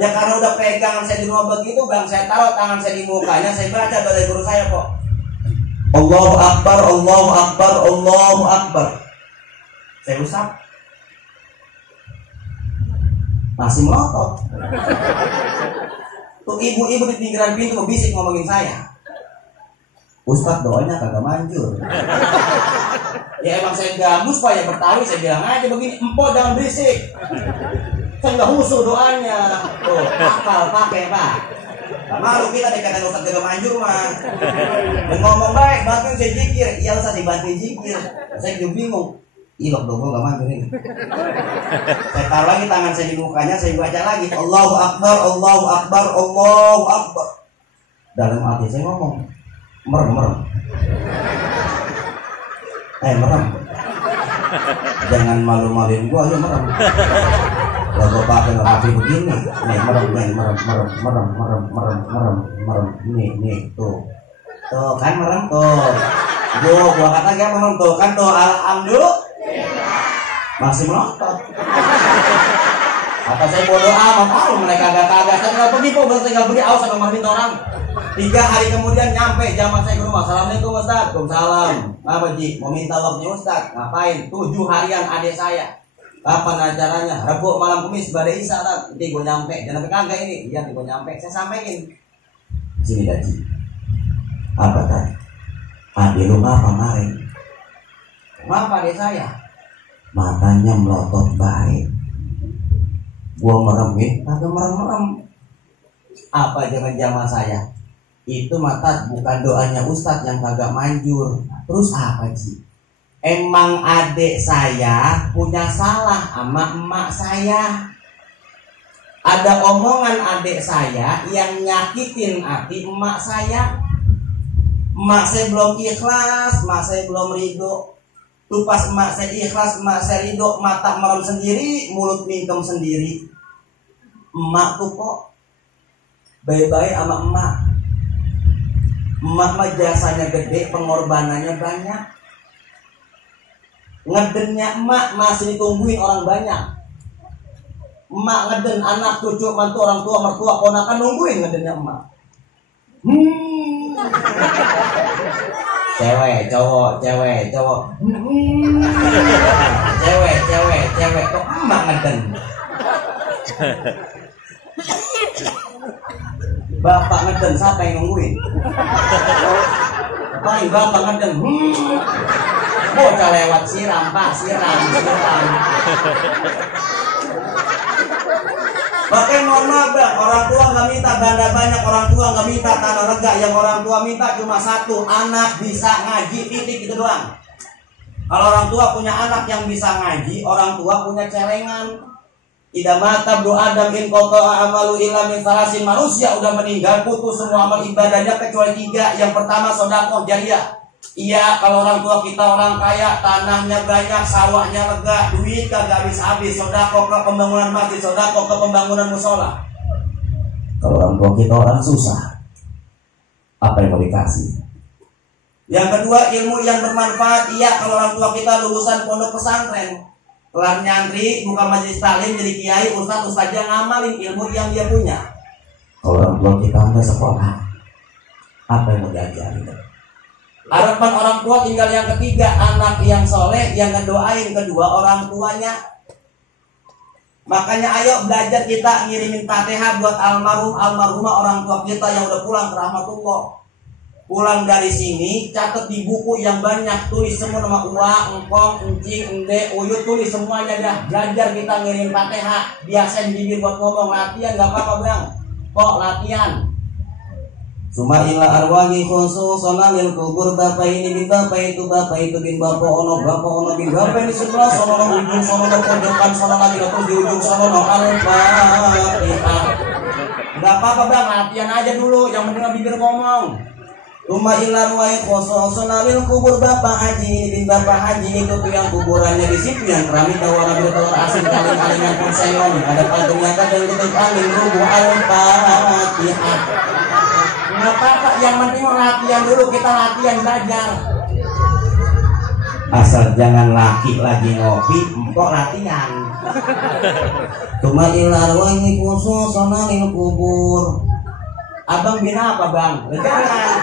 Ya karena udah pegangan saya di rumah begitu bang, saya taruh tangan saya di mukanya, saya baca dari guru saya kok. Allahu Akbar, Allahu Akbar, Allahu Akbar. Saya usap. Masih melotot. Tuh ibu-ibu di pinggiran pintu bisik ngomongin saya. Ustaz doanya kagak manjur. Ya emang saya gabus pak ya Betawi, saya bilang aja begini, empok jangan berisik. Saya nggak husu doanya. Tuh akal pakai pak. Malu kita dikatakan Ustaz kagak manjur mah. Dan ngomong baik, bantuin saya zikir. Iya Ustaz dibantuin zikir. Saya juga bingung. ilok dong, gak maju nih. Saya taruh lagi tangan saya di mukanya, saya baca lagi Allahu Akbar, Allahu Akbar, Allahu Akbar. Dalam hati saya ngomong merem. Merem. Jangan malu-maluin gua, ayo merem. Kalau gua pakai rapi begini, nih merem. Nih tuh kan merem tuh. Gua kata kayak merem tuh kan tuh, alhamdulillah. Masih melotot. Apa saya bodoh amat, mereka kagak saya tinggal pergi aus sama minta orang. 3 hari kemudian nyampe jamaah saya ke rumah. Assalamualaikum Ustaz. Waalaikumsalam. Apa Ji? Mau minta waktunya Ustaz. Ngapain? 7 harian adik saya. Kapan acaranya? Rabu malam Kamis badai Isya. Nanti gue nyampe. Jangan sampai kagak ini. Iya, gue nyampe. Saya sampaikan. Sini Daji. Apa tadi? Adik lu ngapa kemarin? Ngapa adik saya? Matanya melotot baik. Gua meremin, kagak merem. Apa jangan jamaah saya? Itu mata bukan doanya Ustadz yang kagak manjur. Terus apa sih? Emang adik saya punya salah sama emak saya. Ada omongan adik saya yang nyakitin hati emak saya. Emak saya belum ikhlas, emak saya belum ridho. Tuh pas emak saya ikhlas, emak saya ridho, mata merem sendiri, mulut mingkem sendiri. Emak tuh kok baik-baik sama emak. Emak mah jasanya gede, pengorbanannya banyak. Ngedennya emak masih ditungguin orang banyak. Emak ngeden anak, cucu, mantu, orang tua, mertua, ponakan nungguin ngedennya emak. Cewek, cowok. Cewek, kok emak ngeden. Bapak ngeden, siapa yang nungguin? Paling bapak ngeden. Bocah lewat siram, Pak, siram. Bahkan mohon maaf Bang, orang tua nggak minta banda banyak, orang tua nggak minta tanah lega, yang orang tua minta cuma satu, anak bisa ngaji, titik itu doang. Kalau orang tua punya anak yang bisa ngaji, orang tua punya celengan. Idza mata ibnu Adam in qata'a amalu illa min salasin. Manusia udah meninggal, putus semua amal ibadahnya kecuali 3. Yang pertama sedekah jariyah. Iya, kalau orang tua kita orang kaya, tanahnya banyak, sawahnya lega, duit kagak habis-habis, sedekah ke pembangunan masjid, sedekah ke pembangunan musola. Kalau orang tua kita orang susah, apa yang mau dikasih? Yang kedua, ilmu yang bermanfaat. Iya, kalau orang tua kita lulusan pondok pesantren, kelar nyantri, buka majelis taklim, jadi kiai, ustadz ngamalin ilmu yang dia punya. Kalau orang tua kita nggak sekolah, apa yang mau diajarin? Harapan orang tua tinggal yang ketiga, anak yang soleh, yang ngedoain kedua orang tuanya. Makanya ayo belajar kita ngirimin Fatihah buat almarhumah orang tua kita yang udah pulang ke rahmatullah. Pulang dari sini, catat di buku yang banyak, tulis semua nama Uwa, Engkong, Encing, Ende, Uyut, tulis semuanya dah. Belajar kita ngirim Fatihah, biasain bibir buat ngomong, latihan gak apa-apa Bang. Kok latihan? Suma ila arwahi khususana lil kubur, bapak ini bin bapak itu bin bapak ono bin bapak ini sebelah sono ujung sono pojokan sono lagi terus di ujung sono Al-Fatihah. Gak apa-apa Bang, latihan aja dulu, yang penting bibir ngomong. Suma ila arwahi khususana lil kubur, bapak haji ini bin bapak haji itu tuh yang kuburannya di situ yang keramik tawar asing kaling-kalingan konseyon ada ternyata dan ketik angin rubuh Al-Fatihah. Nggak apa-apa, yang penting latihan dulu, kita latihan belajar. Asal jangan laki lagi ngopi, kok latihan. Cuma ilarwangi khusus sonalil kubur. Abang bina apa Bang? Jangan.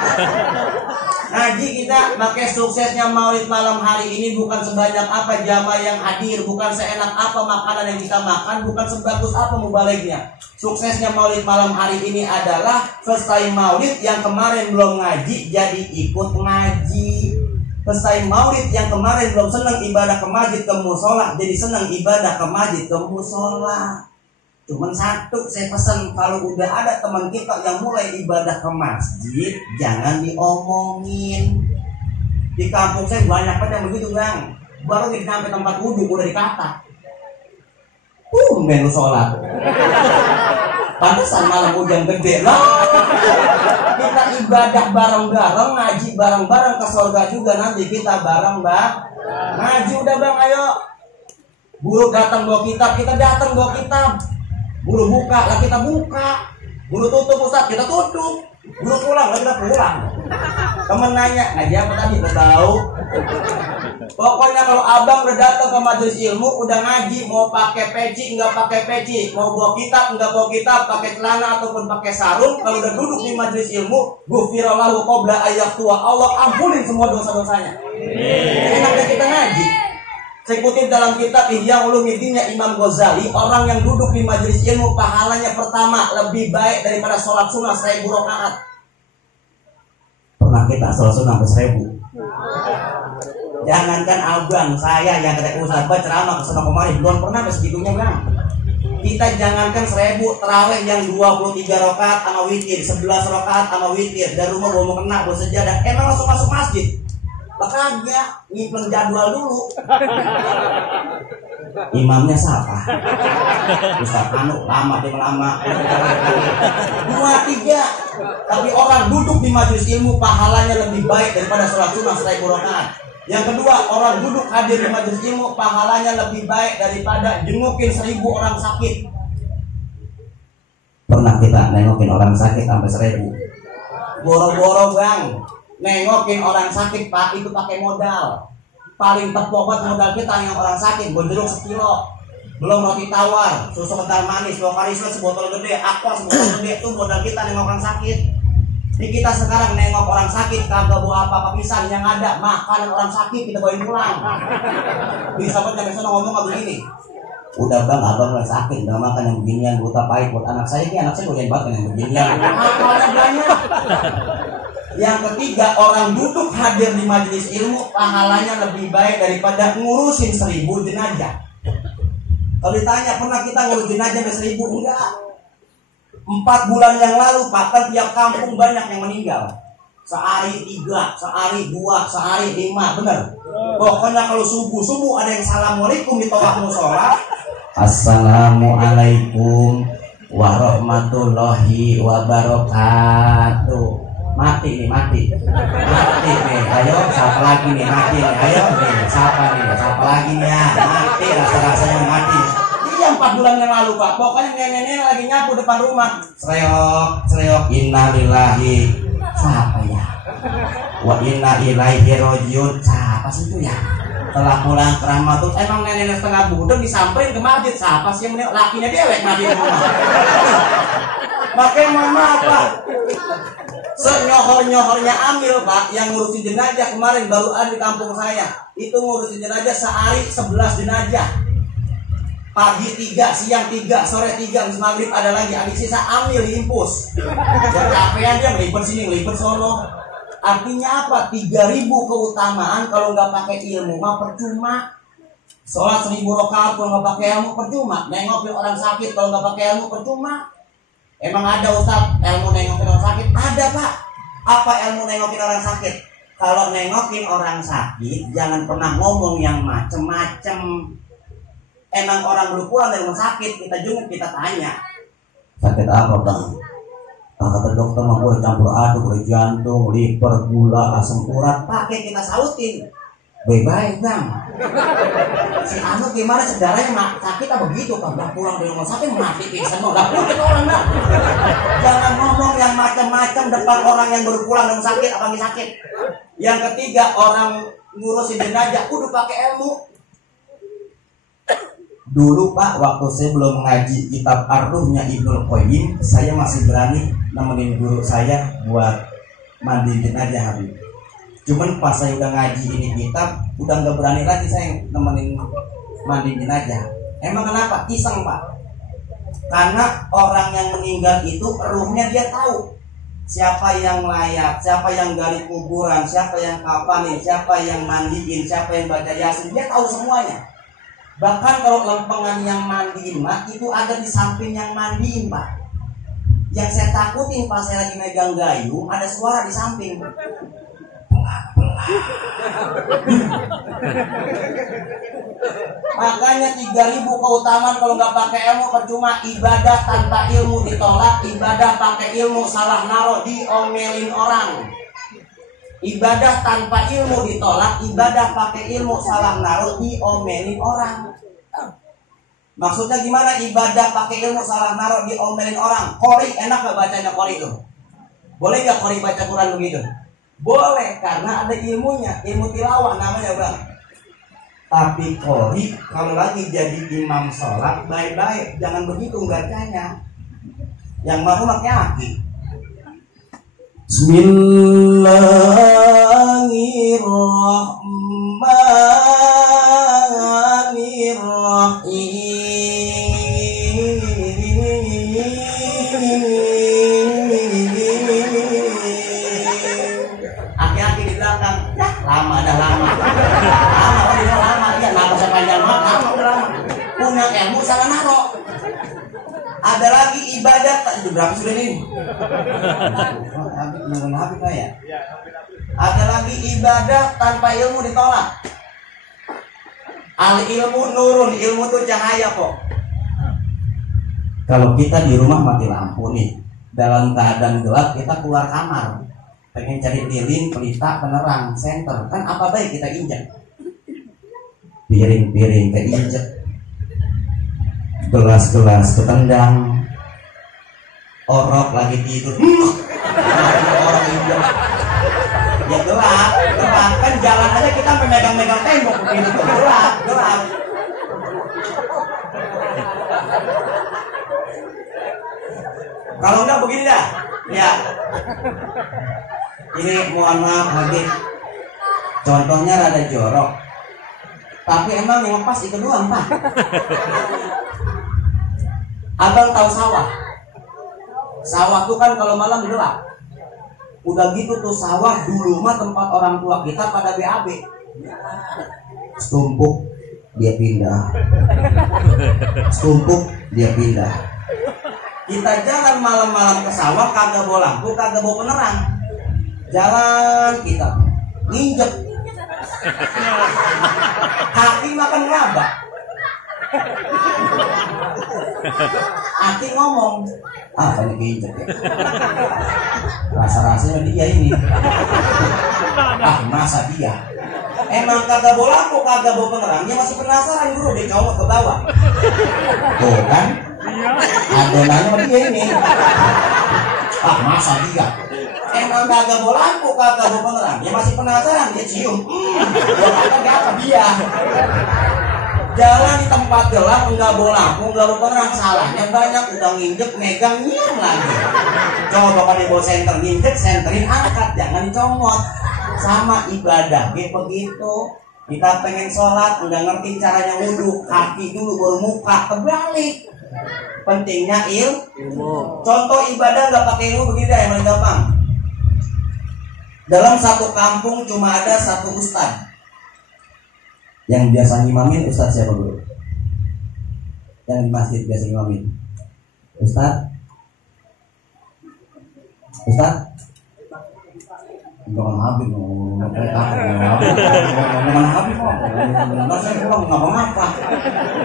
Ngaji kita pakai suksesnya maulid malam hari ini bukan sebanyak apa jamaah yang hadir, bukan seenak apa makanan yang kita makan, bukan sebagus apa mubaliknya. Suksesnya maulid malam hari ini adalah selesai maulid yang kemarin belum ngaji jadi ikut ngaji. Selesai maulid yang kemarin belum senang ibadah ke masjid ke musola jadi senang ibadah ke masjid ke musola. Cuman satu saya pesan, kalau udah ada teman kita yang mulai ibadah ke masjid, jangan diomongin. Di kampung saya banyak yang begitu Bang. baru nyampe tempat wudhu udah dikata. Men lu sholat. Pantesan malam hujan gede lah. Kita ibadah bareng-bareng, ngaji bareng-bareng, ke surga juga nanti kita bareng bang. Ngaji udah bang, ayo. Guru datang bawa kitab, kita datang bawa kitab. Guru buka, lah kita buka. Guru tutup, Ustaz, kita tutup. Guru pulang, lah kita pulang. Temen nanya, ngaji apa tadi? Udah tahu. Pokoknya kalau abang udah datang ke majelis ilmu, udah ngaji, mau pakai peci, nggak pakai peci, mau bawa kitab, nggak bawa kitab, pakai celana ataupun pakai sarung, kalau udah duduk di majelis ilmu, ghufirallahu qabla ayyaqtua, Allah ampunin semua dosa-dosanya. Enaknya kita ngaji. Saya kutip dalam kitab Ihya Ulumuddinnya Imam Ghazali, orang yang duduk di majelis ilmu pahalanya pertama lebih baik daripada sholat sunnah 1000 rakaat. Pernah kita sholat sunnah 1000? Jangankan abang, saya yang kata Ustaz ceramah ke sana kemari belum pernah segitunya bang. Kita jangankan 1000 terawih yang 23 rakaat sama witir, 11 rakaat sama witir, dari rumah mau kena bawa sejadah, emang langsung masuk masjid. Makanya nyimpen jadwal dulu. Imamnya siapa? Ustaz Anu, lama dia lama. 2-3. Tapi orang duduk di majelis ilmu pahalanya lebih baik daripada sholat sunnah 1000 rakaat. Yang kedua, orang duduk hadir di majelis ilmu pahalanya lebih baik daripada jengukin 1000 orang sakit. Pernah kita nengokin orang sakit sampai 1000? Boro-boro bang, nengokin orang sakit pak itu pakai modal. Paling tepobat modal kita yang orang sakit, gondrong 1 kilo. Belum roti tawar, susu kental manis, lokarisme sebotol gede, aqua sebotol gede, itu modal kita nengok orang sakit. Ini kita sekarang nengok orang sakit kagak bawa apa-apa pisan, yang ada makanan orang sakit kita bawain pulang. Bisa buat sampai sana ngomong begini. Udah bang, abang lagi sakit, nggak makan yang beginian, buta pahit buat anak saya. Ini anak saya doyan banget yang beginian. Makannya banyak. Yang ketiga, orang duduk hadir di majelis ilmu pahalanya lebih baik daripada ngurusin 1000 jenazah. Kalau ditanya pernah kita ngurus jenazah sampai 1000? Enggak. 4 bulan yang lalu Pak, kan tiap kampung banyak yang meninggal. Sehari 3, sehari 2, sehari 5, bener. Pokoknya kalau subuh ada yang assalamualaikum di tawaf musola. Assalamualaikum warahmatullahi wabarakatuh. Mati nih. Ayo siapa lagi nih mati nih. Ayo nih siapa lagi nih ya. Mati rasa-rasanya mati. 4 bulan yang lalu Pak, pokoknya nenek-nenek lagi nyapu depan rumah. Sreok, innalillahi. Siapa ya? Wa inna ilaihi rajiun. Siapa sih itu ya? Setelah pulang ke rumah tuh, emang nenek-nenek setengah budeg disamperin ke masjid. Siapa sih yang menengok? Lakinya dewek mati di rumah. Makanya mama apa? Senyohor-nyohornya Amil Pak, yang ngurusin jenazah kemarin baru ada di kampung saya. Itu ngurusin jenazah sehari 11 jenazah. Pagi 3, siang 3, sore 3, habis maghrib ada lagi. Habis sisa Amil himpus. Buat capean dia ngelipet sini, ngelipet sono. Artinya apa? 3000 keutamaan kalau nggak pakai ilmu mah percuma. Sholat 1000 rakaat kalau nggak pakai ilmu percuma. Nengokin orang sakit kalau nggak pakai ilmu percuma. Emang ada Ustaz ilmu nengokin orang sakit? Ada Pak. Apa ilmu nengokin orang sakit? Kalau nengokin orang sakit jangan pernah ngomong yang macem-macem. Emang orang belum pulang dari rumah sakit, kita jenguk, kita tanya, sakit apa bang? Kata dokter mah gue campur aduk, gue jantung, liver, gula, asam urat. Pakai kita sautin, baik-baik bang. Si Anu gimana saudaranya sakit apa begitu? Kalau pulang dari rumah sakit mati pingsan, mau nggak pulang orang bang. Jangan ngomong yang macam-macam depan orang yang baru pulang dari rumah sakit, apa sakit. Yang ketiga, orang ngurusin jenazah kudu pakai ilmu. Dulu Pak, waktu saya belum mengaji kitab Ar-Ruhnya Ibnul Qayyim, saya masih berani nemenin guru saya buat mandi jenazah Habib. Cuman pas saya udah ngaji ini kitab, udah nggak berani lagi saya nemenin mandi jenazah. Emang kenapa? Iseng Pak. Karena orang yang meninggal itu ruhnya dia tahu. Siapa yang layak, siapa yang gali kuburan, siapa yang kafanin, siapa yang mandiin, siapa yang baca yasin, dia tahu semuanya. Bahkan kalau lempengan yang mandiin mah itu ada di samping yang mandiin Pak. Yang saya takutin pas saya lagi megang gayung ada suara di samping. Pelan-pelan Makanya 3.000 keutamaan kalau nggak pakai ilmu percuma. Ibadah tanpa ilmu ditolak, ibadah pakai ilmu salah naro diomelin orang. Ibadah tanpa ilmu ditolak, ibadah pakai ilmu salah naruh diomelin orang. Maksudnya gimana ibadah pakai ilmu salah naruh diomelin orang? Qori, enak gak bacanya qori itu? Boleh gak qori baca Quran begitu? Boleh, karena ada ilmunya, ilmu tilawah namanya bang. Tapi qori kalau lagi jadi imam sholat baik-baik, jangan begitu bacanya. Yang baru pakai aki. Aki-aki di belakang, ya lama dah lama. Ya nafas panjang banget, lama. Punya ilmu salah naro. Ada lagi ibadat, berapa sudah ini? Ada lagi ibadah tanpa ilmu ditolak. Al ilmu nurun, ilmu itu cahaya kok. Kalau kita di rumah mati lampu nih, dalam keadaan gelap kita keluar kamar, pengen cari lilin, pelita, penerang, senter, kan apa baik kita injak? Piring-piring keinjek, gelas-gelas ketendang, orok lagi tidur, orang injek. Ya gelap kan jalan aja kita memegang-megang tembok begini tuh gelap. Kalau enggak begini dah, ya. Ini mohon maaf lagi, contohnya rada jorok, tapi emang yang pas itu doang pak. Abang tahu sawah? Sawah tuh kan kalau malam gelap. Udah gitu tuh sawah dulu mah tempat orang tua kita pada BAB. Setumpuk dia pindah. Setumpuk dia pindah. Kita jalan malam-malam ke sawah kagak bawa lampu, kagak bawa penerang. Jalan kita nginjek. Kaki makan laba. Aki ngomong, apa ini keinjek ya? Rasa-rasanya dia ini. Masa dia? Emang kagak bawa lampu, kagak bawa penerang, dia masih penasaran dulu dia colok ke bawah. Tuh kan? Adonannya dia ini. Masa dia? Emang kagak bawa lampu, kagak bawa penerang, dia masih penasaran, dia cium. Gua kata apa dia? Jalan di tempat gelap, enggak bawa lampu, enggak bawa penerang, salahnya banyak, udah nginjek, megang, nyium lagi. Coba kalau dibawa senter, nginjek, senterin, angkat, jangan dicomot. Sama ibadah, kayak begitu. Kita pengen sholat, enggak ngerti caranya wudhu, kaki dulu baru muka, terbalik. Pentingnya ilmu. Contoh ibadah nggak pakai ilmu begini dah yang paling gampang. Dalam satu kampung cuma ada satu ustadz. Yang biasa ngimamin ustadz siapa dulu? Yang di masjid biasa ngimamin ustadz? Jangan habis, ngomong ngapa?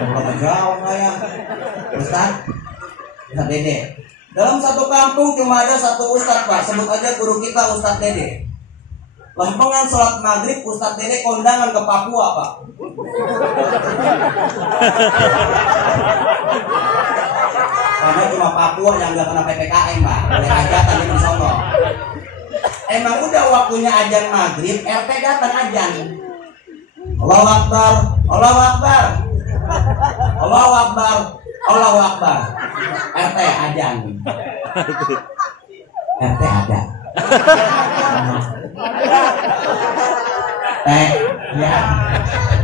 Ngomong jauh saya. Ustadz Dede. Dalam satu kampung cuma ada satu ustadz pak. Sebut aja guru kita Ustadz Dede. Lempengan sholat maghrib Ustadz Dede kondangan ke Papua pak. Karena cuma Papua yang nggak kena PPKM pak. Boleh aja tadi di sono. Emang udah waktunya ajan maghrib, RT datang ajan. Allahu Akbar, Allahu Akbar, Allahu Akbar, Allahu Akbar. RT ajan. RT ada. Ya.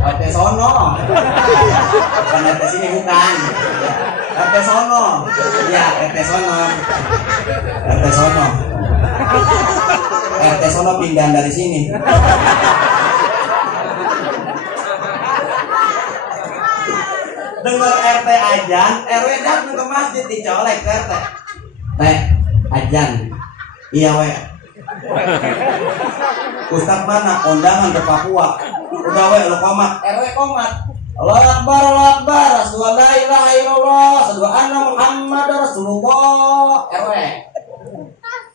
RT sono. Bukan RT sini bukan. RT sono. Ya, RT sono. RT sono. RT sono pindahan dari sini. Dengar RT ajan, RW datang ke masjid dicolek ke RT. Ajan. Iya we. Ustadz mana? Kondangan ke Papua. Udah we lo komat, RW komat. Allahu Akbar, Allahu Akbar, Rasulullah la ilaha illallah, asyhadu anna Muhammad Rasulullah. RW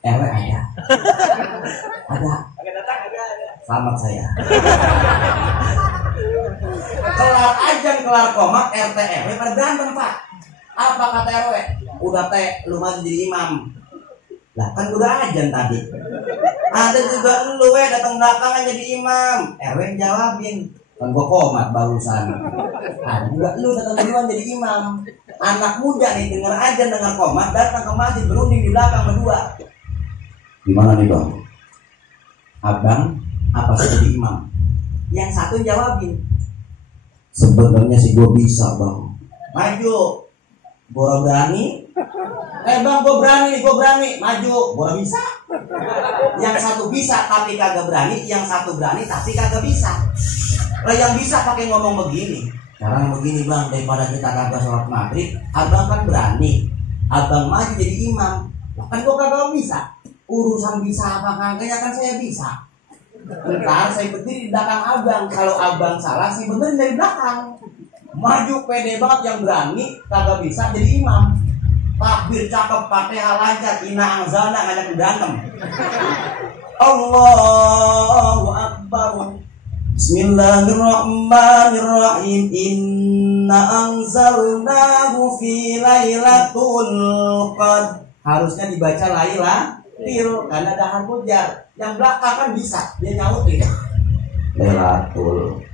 ada. Ada. Selamat saya. Kelar ajan, kelar komat, RT RW pada berantem Pak. Apa kata RW? Udah teh lu maju jadi imam. Lah kan udah ajan tadi. Ada juga lu datang belakangan jadi imam. RW jawabin, kan gua komat barusan. Ada juga lu datang duluan jadi imam. Anak muda nih denger ajan, denger komat, datang ke masjid berunding di belakang berdua. Gimana nih Bang? Abang apa sih jadi imam? Yang satu jawabin, sebenarnya sih gua bisa Bang. Maju. Gua berani. Bang, gue berani, maju, gue bisa. Yang satu bisa tapi kagak berani, yang satu berani tapi kagak bisa. Lah yang bisa pakai ngomong begini. Sekarang begini Bang, daripada kita kagak sholat maghrib, abang kan berani, abang maju jadi imam. Lah kan gue kagak bisa. Urusan bisa apa kagaknya kan saya bisa. Ntar saya berdiri di belakang abang. Kalau abang salah, saya benerin dari belakang. Maju pede banget, yang berani kagak bisa jadi imam. Takbir cakep, Fatihah lancar, ina angzana ngajak berantem. Allahu Akbar. Bismillahirrahmanirrahim. Inna anzalnahu fi lailatul qadr. Harusnya dibaca Lailatul karena ada harfu jar. Yang belakang kan bisa, dia nyautin. Lailatul.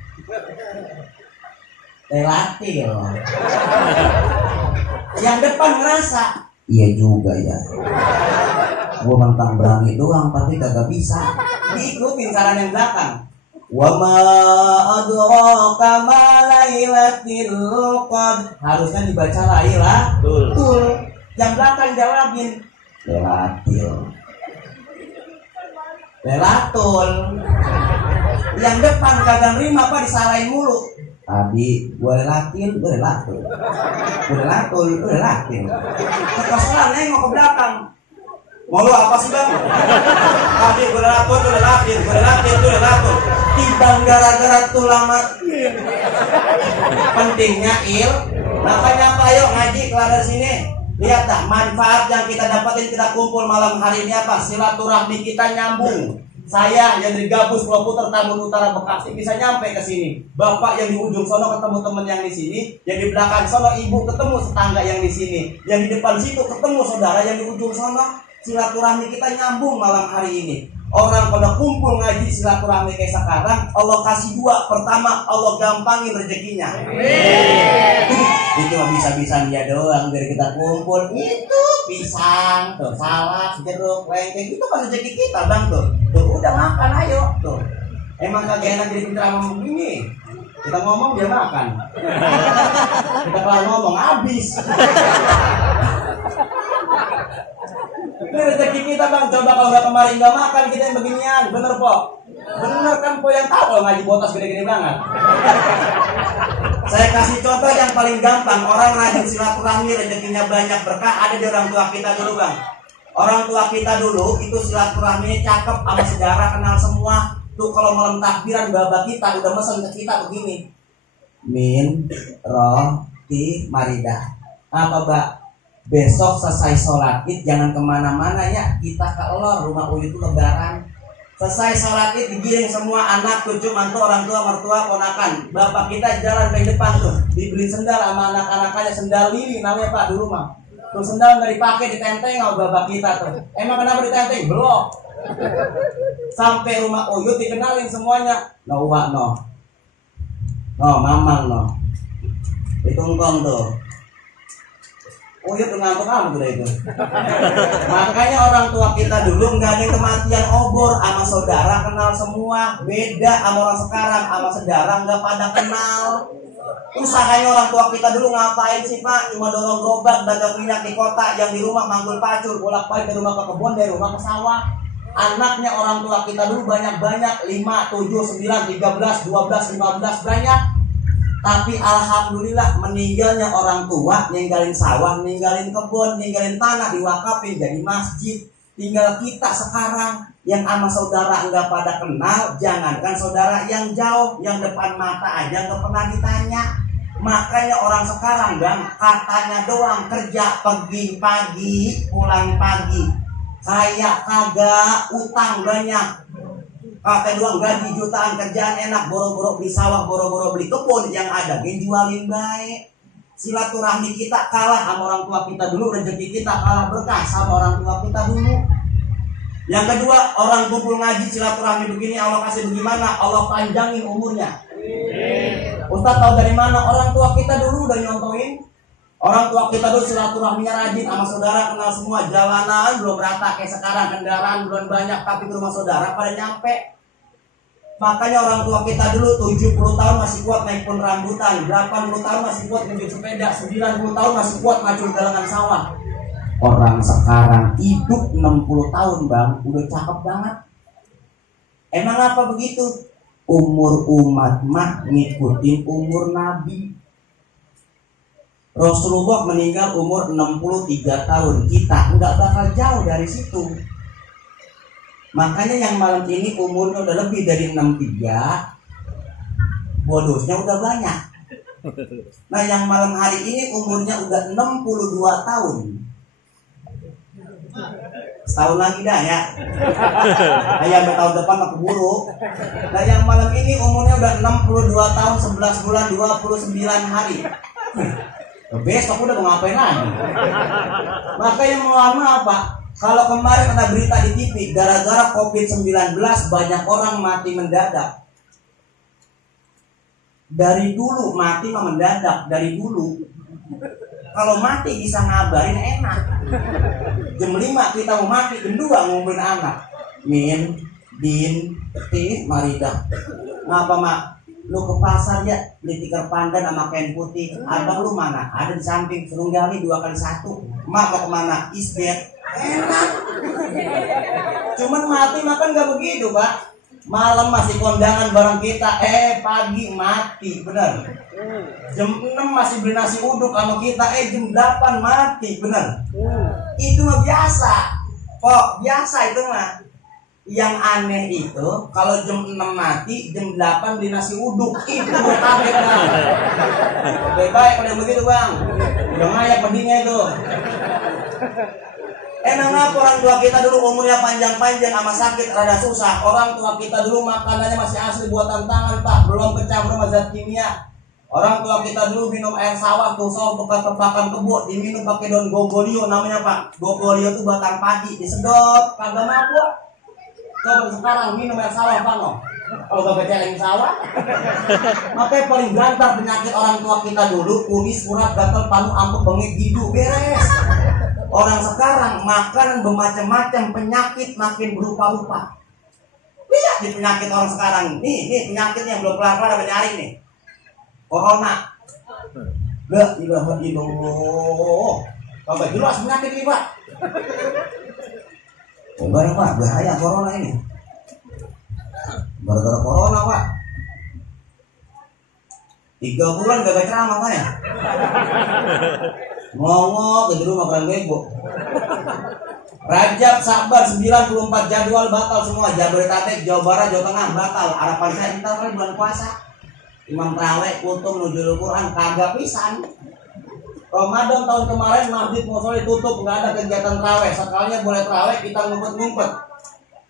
Yang depan ngerasa, iya juga ya, gue mentang berani doang tapi kagak bisa. Diikutin saran yang belakang. Wa ma adraka ma lailatul qadr. Harusnya dibaca Lailatul. Yang belakang jawabin Lailatul. Yang depan kagak nerima apa, disalahin mulu. Tadi gue relatil. Kekosalan nengok ke belakang. Mau lu apa sih Bang? Tadi gue relatil. Tibang gara-gara tulang pentingnya makanya apa, yuk ngaji kelar dari sini. Lihat dah manfaat yang kita dapatin, kita kumpul malam hari ini apa? Silaturahmi kita nyambung. Saya yang dari Gabus Pulau Puter, Tambun Utara, Bekasi bisa nyampe ke sini. Bapak yang di ujung sono ketemu teman yang di sini, yang di belakang sono ibu ketemu tetangga yang di sini, yang di depan situ ketemu saudara yang di ujung sono. Silaturahmi kita nyambung malam hari ini. Orang pada kumpul ngaji silaturahmi kayak sekarang, Allah kasih dua. Pertama, Allah gampangin rezekinya. Itu bisa-bisa dia doang biar kita kumpul. Itu pisang, tuh salad, jeruk, lengkeng, itu kan rezeki kita Bang tuh. Tuh udah makan ayo tuh. Emang kagak enak jadi pintar ngomong begini. Kita ngomong dia makan. Kita kalau ngomong habis. Ini rezeki kita Bang. Coba kalau udah kemarin nggak makan kita yang beginian, bener Po? Bener kan Po, yang tahu kalau ngaji botas gede-gede banget. Saya kasih contoh yang paling gampang. Orang rajin silaturahmi rezekinya banyak berkah ada di orang tua kita dulu Bang. Orang tua kita dulu itu silaturahminya cakep, sama saudara kenal semua. Tuh kalau malam takbiran bapak kita udah mesen ke kita begini. Min roti maridah. Apa Mbak? Besok selesai sholat id jangan kemana-mana ya, kita ke Elor, rumah Uyu itu lebaran. Selesai sholat id digiring semua anak, cucu, mantu, orang tua, mertua, ponakan. Bapak kita jalan ke depan tuh, dibeli sendal sama anak-anaknya, sendal lili namanya Pak dulu mah. Tuh sendal nggak dipakai, ditenteng sama bapak kita tuh. Emang kenapa ditenteng? Belum. Sampai rumah Uyut dikenalin semuanya. No uwa no mamang no. Ditungkong tuh. Uyut tuh ngantuk kamu tuh itu. Makanya orang tua kita dulu nggak ada kematian obor, sama saudara kenal semua. Beda sama orang sekarang, sama saudara nggak pada kenal. Usahanya orang tua kita dulu ngapain sih Pak? Cuma dorong gerobak, dagang minyak di kota, yang di rumah manggul pacul, bolak-balik dari rumah ke kebun, dari rumah ke sawah. Anaknya orang tua kita dulu banyak-banyak, 5, 7, 9, 13, 12, 15 banyak. Tapi alhamdulillah meninggalnya orang tua, ninggalin sawah, ninggalin kebun, ninggalin tanah, diwakafin jadi masjid. Tinggal kita sekarang Yang sama saudara nggak pada kenal, jangankan saudara yang jauh, yang depan mata aja nggak pernah ditanya. Makanya orang sekarang bang, katanya doang kerja pergi pagi, pulang pagi. Kayak kagak, utang banyak. Katanya doang gaji jutaan, kerjaan enak, boro-boro beli sawah, boro-boro beli kebun, yang ada dijualin baik. Silaturahmi kita kalah sama orang tua kita dulu, rezeki kita kalah berkah sama orang tua kita dulu. Yang kedua, orang kumpul ngaji silaturahmi begini Allah kasih bagaimana? Allah panjangin umurnya. Ustaz tahu dari mana? Orang tua kita dulu udah nyontoin. Orang tua kita dulu silaturahminya rajin sama saudara, kenal semua. Jalanan belum rata kayak sekarang, kendaraan belum banyak, tapi ke rumah saudara pada nyampe. Makanya orang tua kita dulu 70 tahun masih kuat naik pun rambutan, 80 tahun masih kuat nunjuk sepeda, 90 tahun masih kuat macul galangan sawah. Orang sekarang hidup 60 tahun bang, udah cakep banget. Emang apa begitu? Umur umat mah ngikutin umur Nabi. Rasulullah meninggal umur 63 tahun. Kita nggak bakal jauh dari situ. Makanya yang malam ini umurnya udah lebih dari 63, bonusnya udah banyak. Nah yang malam hari ini umurnya udah 62 tahun. Setahun lagi dah ya. Ayam tahun depan mah keburu. Nah yang malam ini umurnya udah 62 tahun 11 bulan 29 hari. Besok udah mau ngapain lagi? Makanya mau apa? Kalau kemarin ada berita di TV gara-gara COVID-19 banyak orang mati mendadak. Dari dulu mati mah mendadak, dari dulu. Kalau mati bisa ngabarin enak. Jam 5 kita mau mati, jam 2 ngumpulin anak. Min, Din, Ti, Marida. Ngapa mak? Lu ke pasar ya, beli tikar pandan sama kain putih. Abang lu mana? Ada di samping, suruh gali 2x1. Mak mau kemana? Isbet. Enak. Cuman mati makan gak begitu pak. Malam masih kondangan bareng kita, pagi mati, bener. Jam 6 masih beli nasi uduk sama kita, jam 8 mati, bener. Itu mah biasa. Kok biasa itu mah. Yang aneh itu kalau jam 6 mati, jam 8 beli nasi uduk. Itu gue kaget bang. Baik-baik kalau begitu bang. Udah ngayak pedingnya itu. Emang apa orang tua kita dulu umurnya panjang-panjang sama sakit rada susah. Orang tua kita dulu makanannya masih asli buatan tangan pak, belum kecampur sama zat kimia. Orang tua kita dulu minum air sawah tuh, sawah bekas tebakan kebun, diminum pakai daun gogolio namanya pak. Gogolio itu batang padi, disedot, kagak mabuk. Coba sekarang minum air sawah pak no. Kalau gak celeng sawah. Makanya paling gantar penyakit orang tua kita dulu, kumis, urat, gatal, paru, ambek, bengek, gidu, beres. Orang sekarang makanan bermacam-macam, penyakit makin berupa-rupa. Lihat di penyakit orang sekarang. Nih penyakit yang belum kelar-kelar ada nyari nih. Corona. La ilaha illallah. Kagak jelas penyakit ini, Pak. Coba Pak, bahaya corona ini. Gara-gara corona, Pak. 3 bulan gak ceramah saya. Ngomong ke rumah makan bego. Rajab, Sabar, 94 jadwal batal semua. Jabodetabek, Jawa Barat, Jawa Tengah batal. Harapan saya ntar kan bulan puasa. Imam Traweh, Kultum, nuzul Quran, kagak pisan. Ramadan tahun kemarin masjid musola tutup, nggak ada kegiatan traweh. Sekalinya boleh traweh kita ngumpet-ngumpet.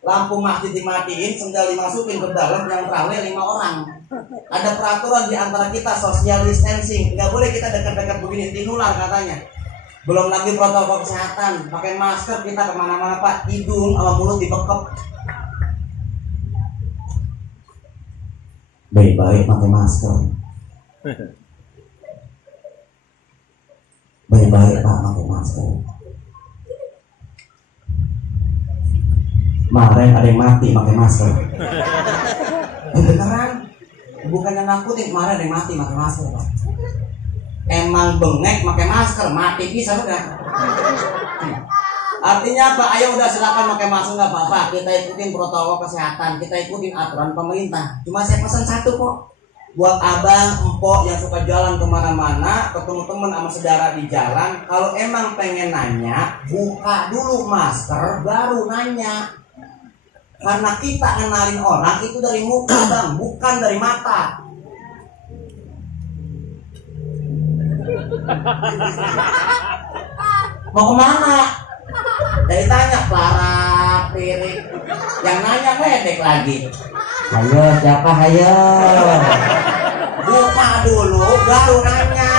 Lampu masjid dimatiin, sendal dimasukin ke dalam, yang traweh 5 orang. Ada peraturan di antara kita social distancing, nggak boleh kita dekat-dekat begini, tinular katanya. Belum lagi protokol kesehatan, pakai masker kita kemana-mana pak, hidung sama mulut dibekep. Baik-baik pakai masker. Baik-baik pak pakai masker. Kemarin ada yang mati pakai masker. Beneran? Bukannya nakutin, kemarin ada yang mati pakai masker pak. Emang bengek pakai masker, mati bisa udah. Artinya apa? Ayo udah silakan pakai masker nggak apa-apa. Kita ikutin protokol kesehatan, kita ikutin aturan pemerintah. Cuma saya pesan satu kok, buat abang, empok yang suka jalan kemana-mana, ketemu temen sama saudara di jalan. Kalau emang pengen nanya, buka dulu masker, baru nanya. Karena kita kenalin orang itu dari muka bang, bukan dari mata. Mau kemana? Jadi tanya Clara, Pirik. Yang nanya medek lagi. Ayo siapa ayo? Buka dulu baru nanya.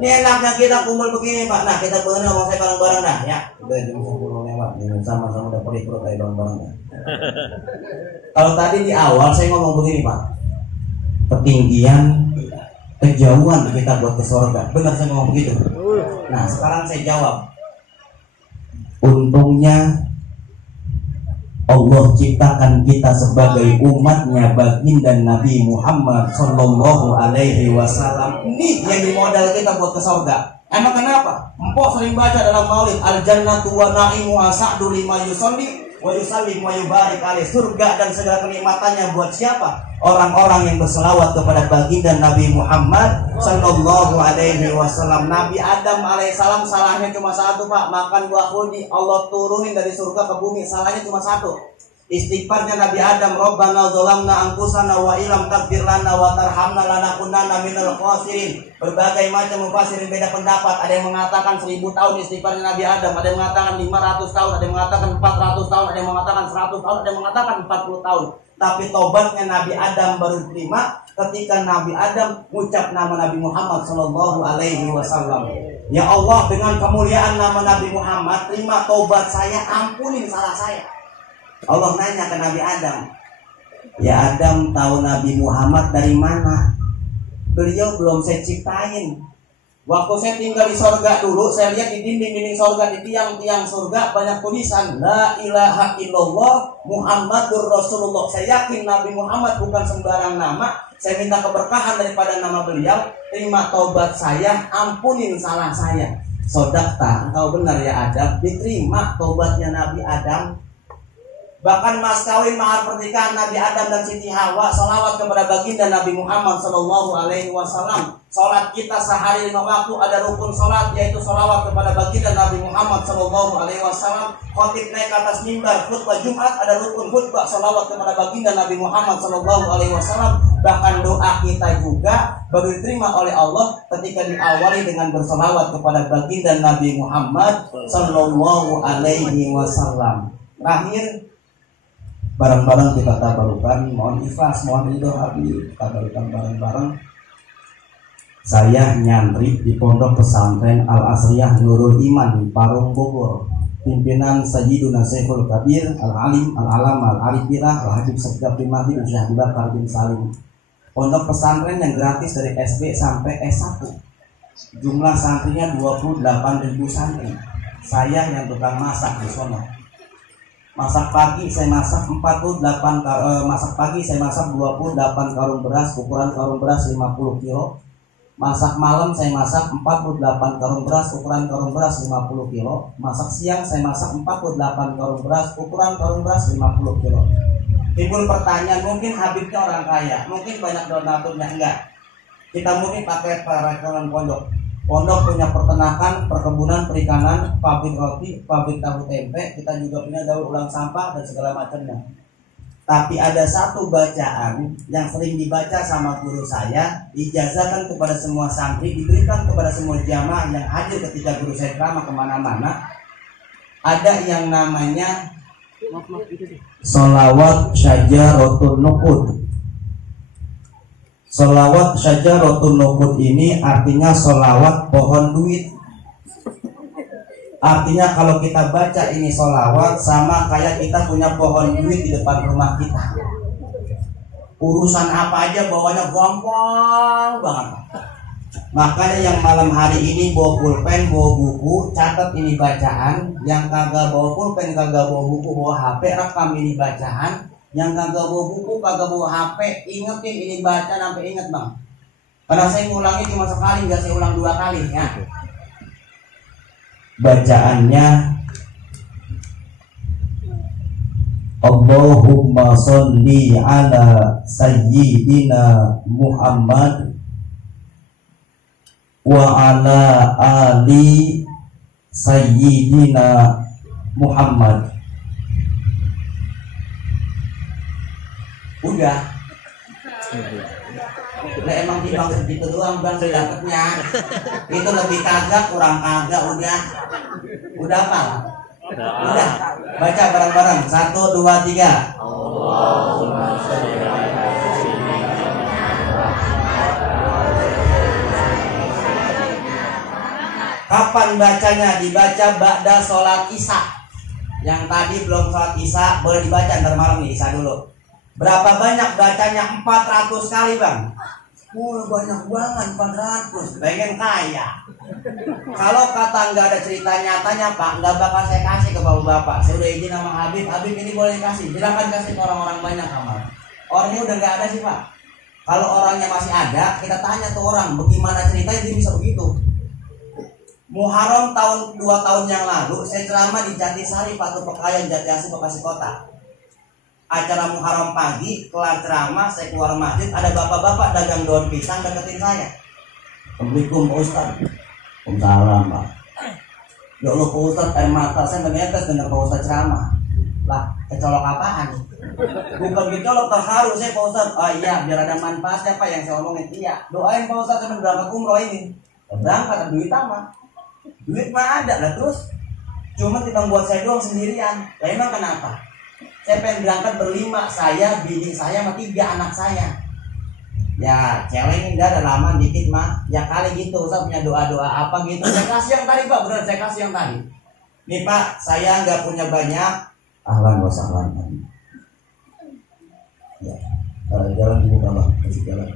Ini enaknya kita kumpul begini Pak. Nah kita bener ngomong saya bareng-bareng dah ya. Udah jam 10 lewat. Sama-sama udah perut kayak bareng-bareng dah. Kalau tadi di awal saya ngomong begini Pak. Ketinggian, kejauhan kita buat ke surga. Benar saya ngomong begitu. Nah sekarang saya jawab. Untungnya Allah ciptakan kita sebagai umatnya baginda Nabi Muhammad Sallallahu Alaihi Wasallam. Ini yang dimodal kita buat ke surga. Emang kenapa? Empok sering baca dalam maulid al jannatu wa na'imu asa'du lima yusolli wa yusallim wa yubarik alaih. Surga dan segala kenikmatannya buat siapa? Orang-orang yang berselawat kepada baginda Nabi Muhammad Sallallahu Alaihi Wasallam. Nabi Adam alaihissalam salahnya cuma satu Pak, makan buah khuldi. Allah turunin dari surga ke bumi, salahnya cuma satu. Istighfarnya Nabi Adam, Rabbana dzalamna anfusana wa illam taghfir lana wa tarhamna lanakunanna minal khasirin. Berbagai macam mufassirin beda pendapat. Ada yang mengatakan 1000 tahun istighfarnya Nabi Adam, ada yang mengatakan 500 tahun, ada yang mengatakan 400 tahun, ada yang mengatakan 100 tahun, ada yang mengatakan 40 tahun. Tapi tobatnya Nabi Adam baru diterima ketika Nabi Adam mengucap nama Nabi Muhammad Sallallahu Alaihi Wasallam. Ya Allah, dengan kemuliaan nama Nabi Muhammad, terima tobat saya, ampunin salah saya. Allah nanya ke Nabi Adam, ya Adam tahu Nabi Muhammad dari mana? Beliau belum saya ciptain. Waktu saya tinggal di sorga dulu, saya lihat di dinding-dinding sorga, di tiang-tiang sorga banyak tulisan La ilaha illallah Muhammadur Rasulullah. Saya yakin Nabi Muhammad bukan sembarang nama. Saya minta keberkahan daripada nama beliau. Terima taubat saya, ampunin salah saya. Sodakta, engkau benar ya Adam. Diterima taubatnya Nabi Adam. Bahkan mas kawin mahar pernikahan Nabi Adam dan Siti Hawa, salawat kepada baginda Nabi Muhammad Sallallahu Alaihi Wasallam. Salat kita sehari 5 waktu ada rukun salat, yaitu salawat kepada baginda Nabi Muhammad Sallallahu Alaihi Wasallam. Khotib naik ke atas mimbar khutbah Jumat, ada rukun khutbah salawat kepada baginda Nabi Muhammad Sallallahu Alaihi Wasallam. Bahkan doa kita juga baru diterima oleh Allah ketika diawali dengan bersalawat kepada baginda Nabi Muhammad Sallallahu Alaihi Wasallam. Terakhir, bareng-bareng kita tabarukan, mohon ikhlas, mohon ridho Habib, tabarukan bareng-bareng. Saya nyantri di Pondok Pesantren Al Asriyah Nurul Iman Parung Bogor. Pimpinan Sayyiduna Syekhul Kabir Al Alim Al Alam Al Arifirah Al Habib Sekdap Primadi Syekh Bakar bin Salim. Pondok pesantren yang gratis dari SD sampai S1. Jumlah santrinya 28.000 santri. Saya yang tukang masak di sono. Masak pagi saya masak 28 masak pagi saya masak 28 karung beras, ukuran karung beras 50 kilo. Masak malam saya masak 48 karung beras, ukuran karung beras 50 kilo. Masak siang saya masak 48 karung beras, ukuran karung beras 50 kilo. Timbul pertanyaan, mungkin Habibnya orang kaya, mungkin banyak donaturnya, enggak. Kita mungkin pakai perekonomian pondok. Pondok punya peternakan, perkebunan, perikanan, pabrik roti, pabrik tahu tempe. Kita juga punya daur ulang sampah dan segala macamnya. Tapi ada satu bacaan yang sering dibaca sama guru saya, dijazahkan kepada semua santri, diberikan kepada semua jamaah yang hadir ketika guru saya ceramah kemana-mana. Ada yang namanya Sholawat Syajaratul Nuqud. Sholawat Syajaratul Nuqud ini artinya sholawat pohon duit. Artinya kalau kita baca ini sholawat sama kayak kita punya pohon duit di depan rumah kita. Urusan apa aja bawanya gampang banget. Makanya yang malam hari ini bawa pulpen, bawa buku, catat ini bacaan. Yang kagak bawa pulpen, kagak bawa buku, bawa HP, rekam ini bacaan. Yang kagak bawa buku, kagak bawa HP, ingetin ini baca sampai inget bang. Karena saya ngulangnya cuma sekali, nggak saya ulang 2 kali ya. Bacaannya Allahumma sholli ala sayyidina Muhammad wa ala ali sayyidina Muhammad. Udah. Lah emang timbang segitu doang bang dapetnya. Itu lebih kagak kurang kagak udah. Udah apa? Udah. Baca bareng-bareng 1, 2, 3. Kapan bacanya? Dibaca ba'da sholat isya. Yang tadi belum sholat isya boleh dibaca ntar malam nih isya dulu. Berapa banyak bacanya? 400 kali bang. Banyak banget 400. Pengen kaya. Kalau kata nggak ada cerita nyatanya pak, nggak bakal saya kasih ke bapak-bapak. Saya udah izin sama Habib ini boleh kasih. Silakan kasih ke orang-orang banyak amal. Orangnya udah nggak ada sih pak. Kalau orangnya masih ada, kita tanya tuh orang, bagaimana ceritanya dia bisa begitu. Muharram 2 tahun yang lalu, saya ceramah di Jatisari, Patu Pekayan, Jatiasi, Bekasi Kota. Acara Muharram pagi, kelar ceramah, saya keluar masjid, ada bapak-bapak dagang daun pisang deketin saya. Assalamualaikum Pak Ustaz. Waalaikumsalam Pak. Ya Allah Pak Ustaz, air mata saya menetes dengar Pak Ustaz ceramah. Lah, kecolok apaan? Bukan kecolok, terharu saya Pak Ustaz. Oh iya, biar ada manfaatnya Pak yang saya omongin. Iya, doain Pak Ustaz sampai berangkat umroh ini. Berangkat, ada duit sama. Duit mah ada lah terus. Cuma kita buat saya doang sendirian. Lah emang kenapa? Saya pengen berangkat berlima, saya, bini saya, sama 3 anak saya. Ya cewek ini ada lama dikit mah. Ya kali gitu, saya punya doa-doa apa gitu. Saya kasih yang tadi Pak, bener saya kasih yang tadi. Nih Pak, saya nggak punya banyak. Ahlan wa sahlan. Ya, jalan dibuka Pak, masih jalan.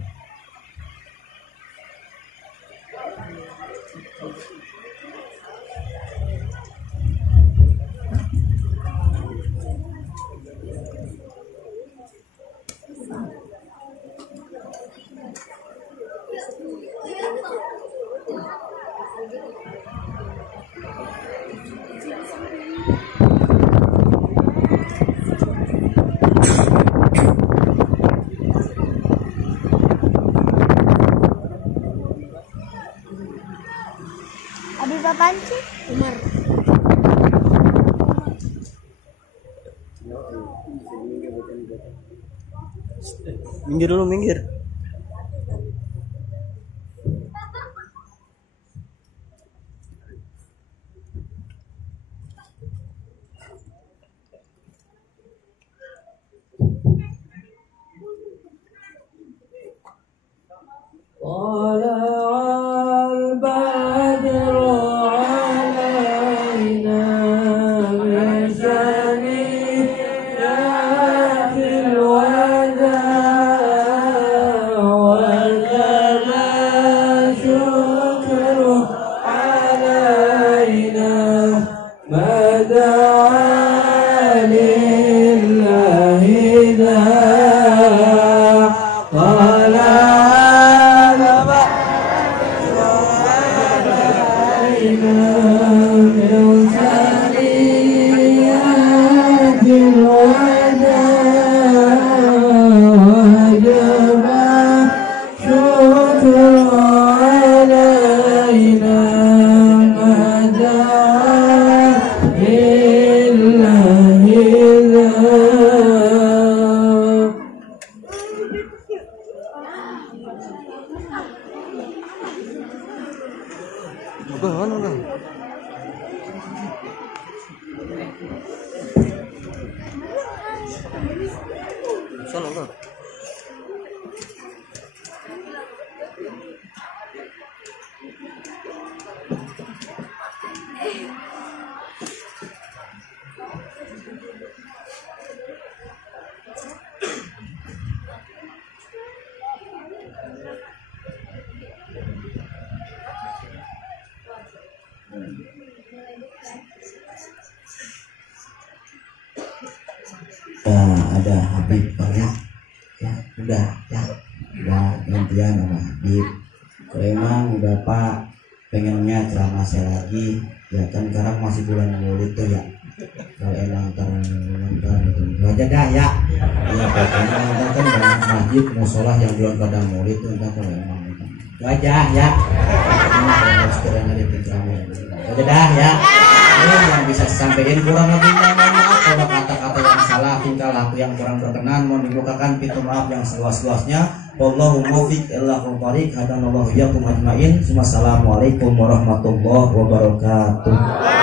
Habis apaan sih? Umar. Minggir dulu, minggir. Ada Habib ya, udah gantian sama Habib. Kalau emang Bapak pengennya ceramah saya lagi, ya kan sekarang masih bulan Maulid tuh ya. Kalau emang nonton itu aja dah ya. Ya pokoknya nonton kan banyak masjid musola yang jual pada Maulid tuh nonton kalau emang itu aja ya. Sekiranya di ceramah itu aja dah ya. Ini yang bisa disampaikan kurang lebih mohon maaf kalau kata-kata yang salah tingkah laku yang kurang berkenan mohon dibukakan pintu maaf yang seluas-luasnya. Wallahu muwaffiq ila thoriq hadanallahu iyyakum ajmain. Wassalamualaikum warahmatullahi wabarakatuh.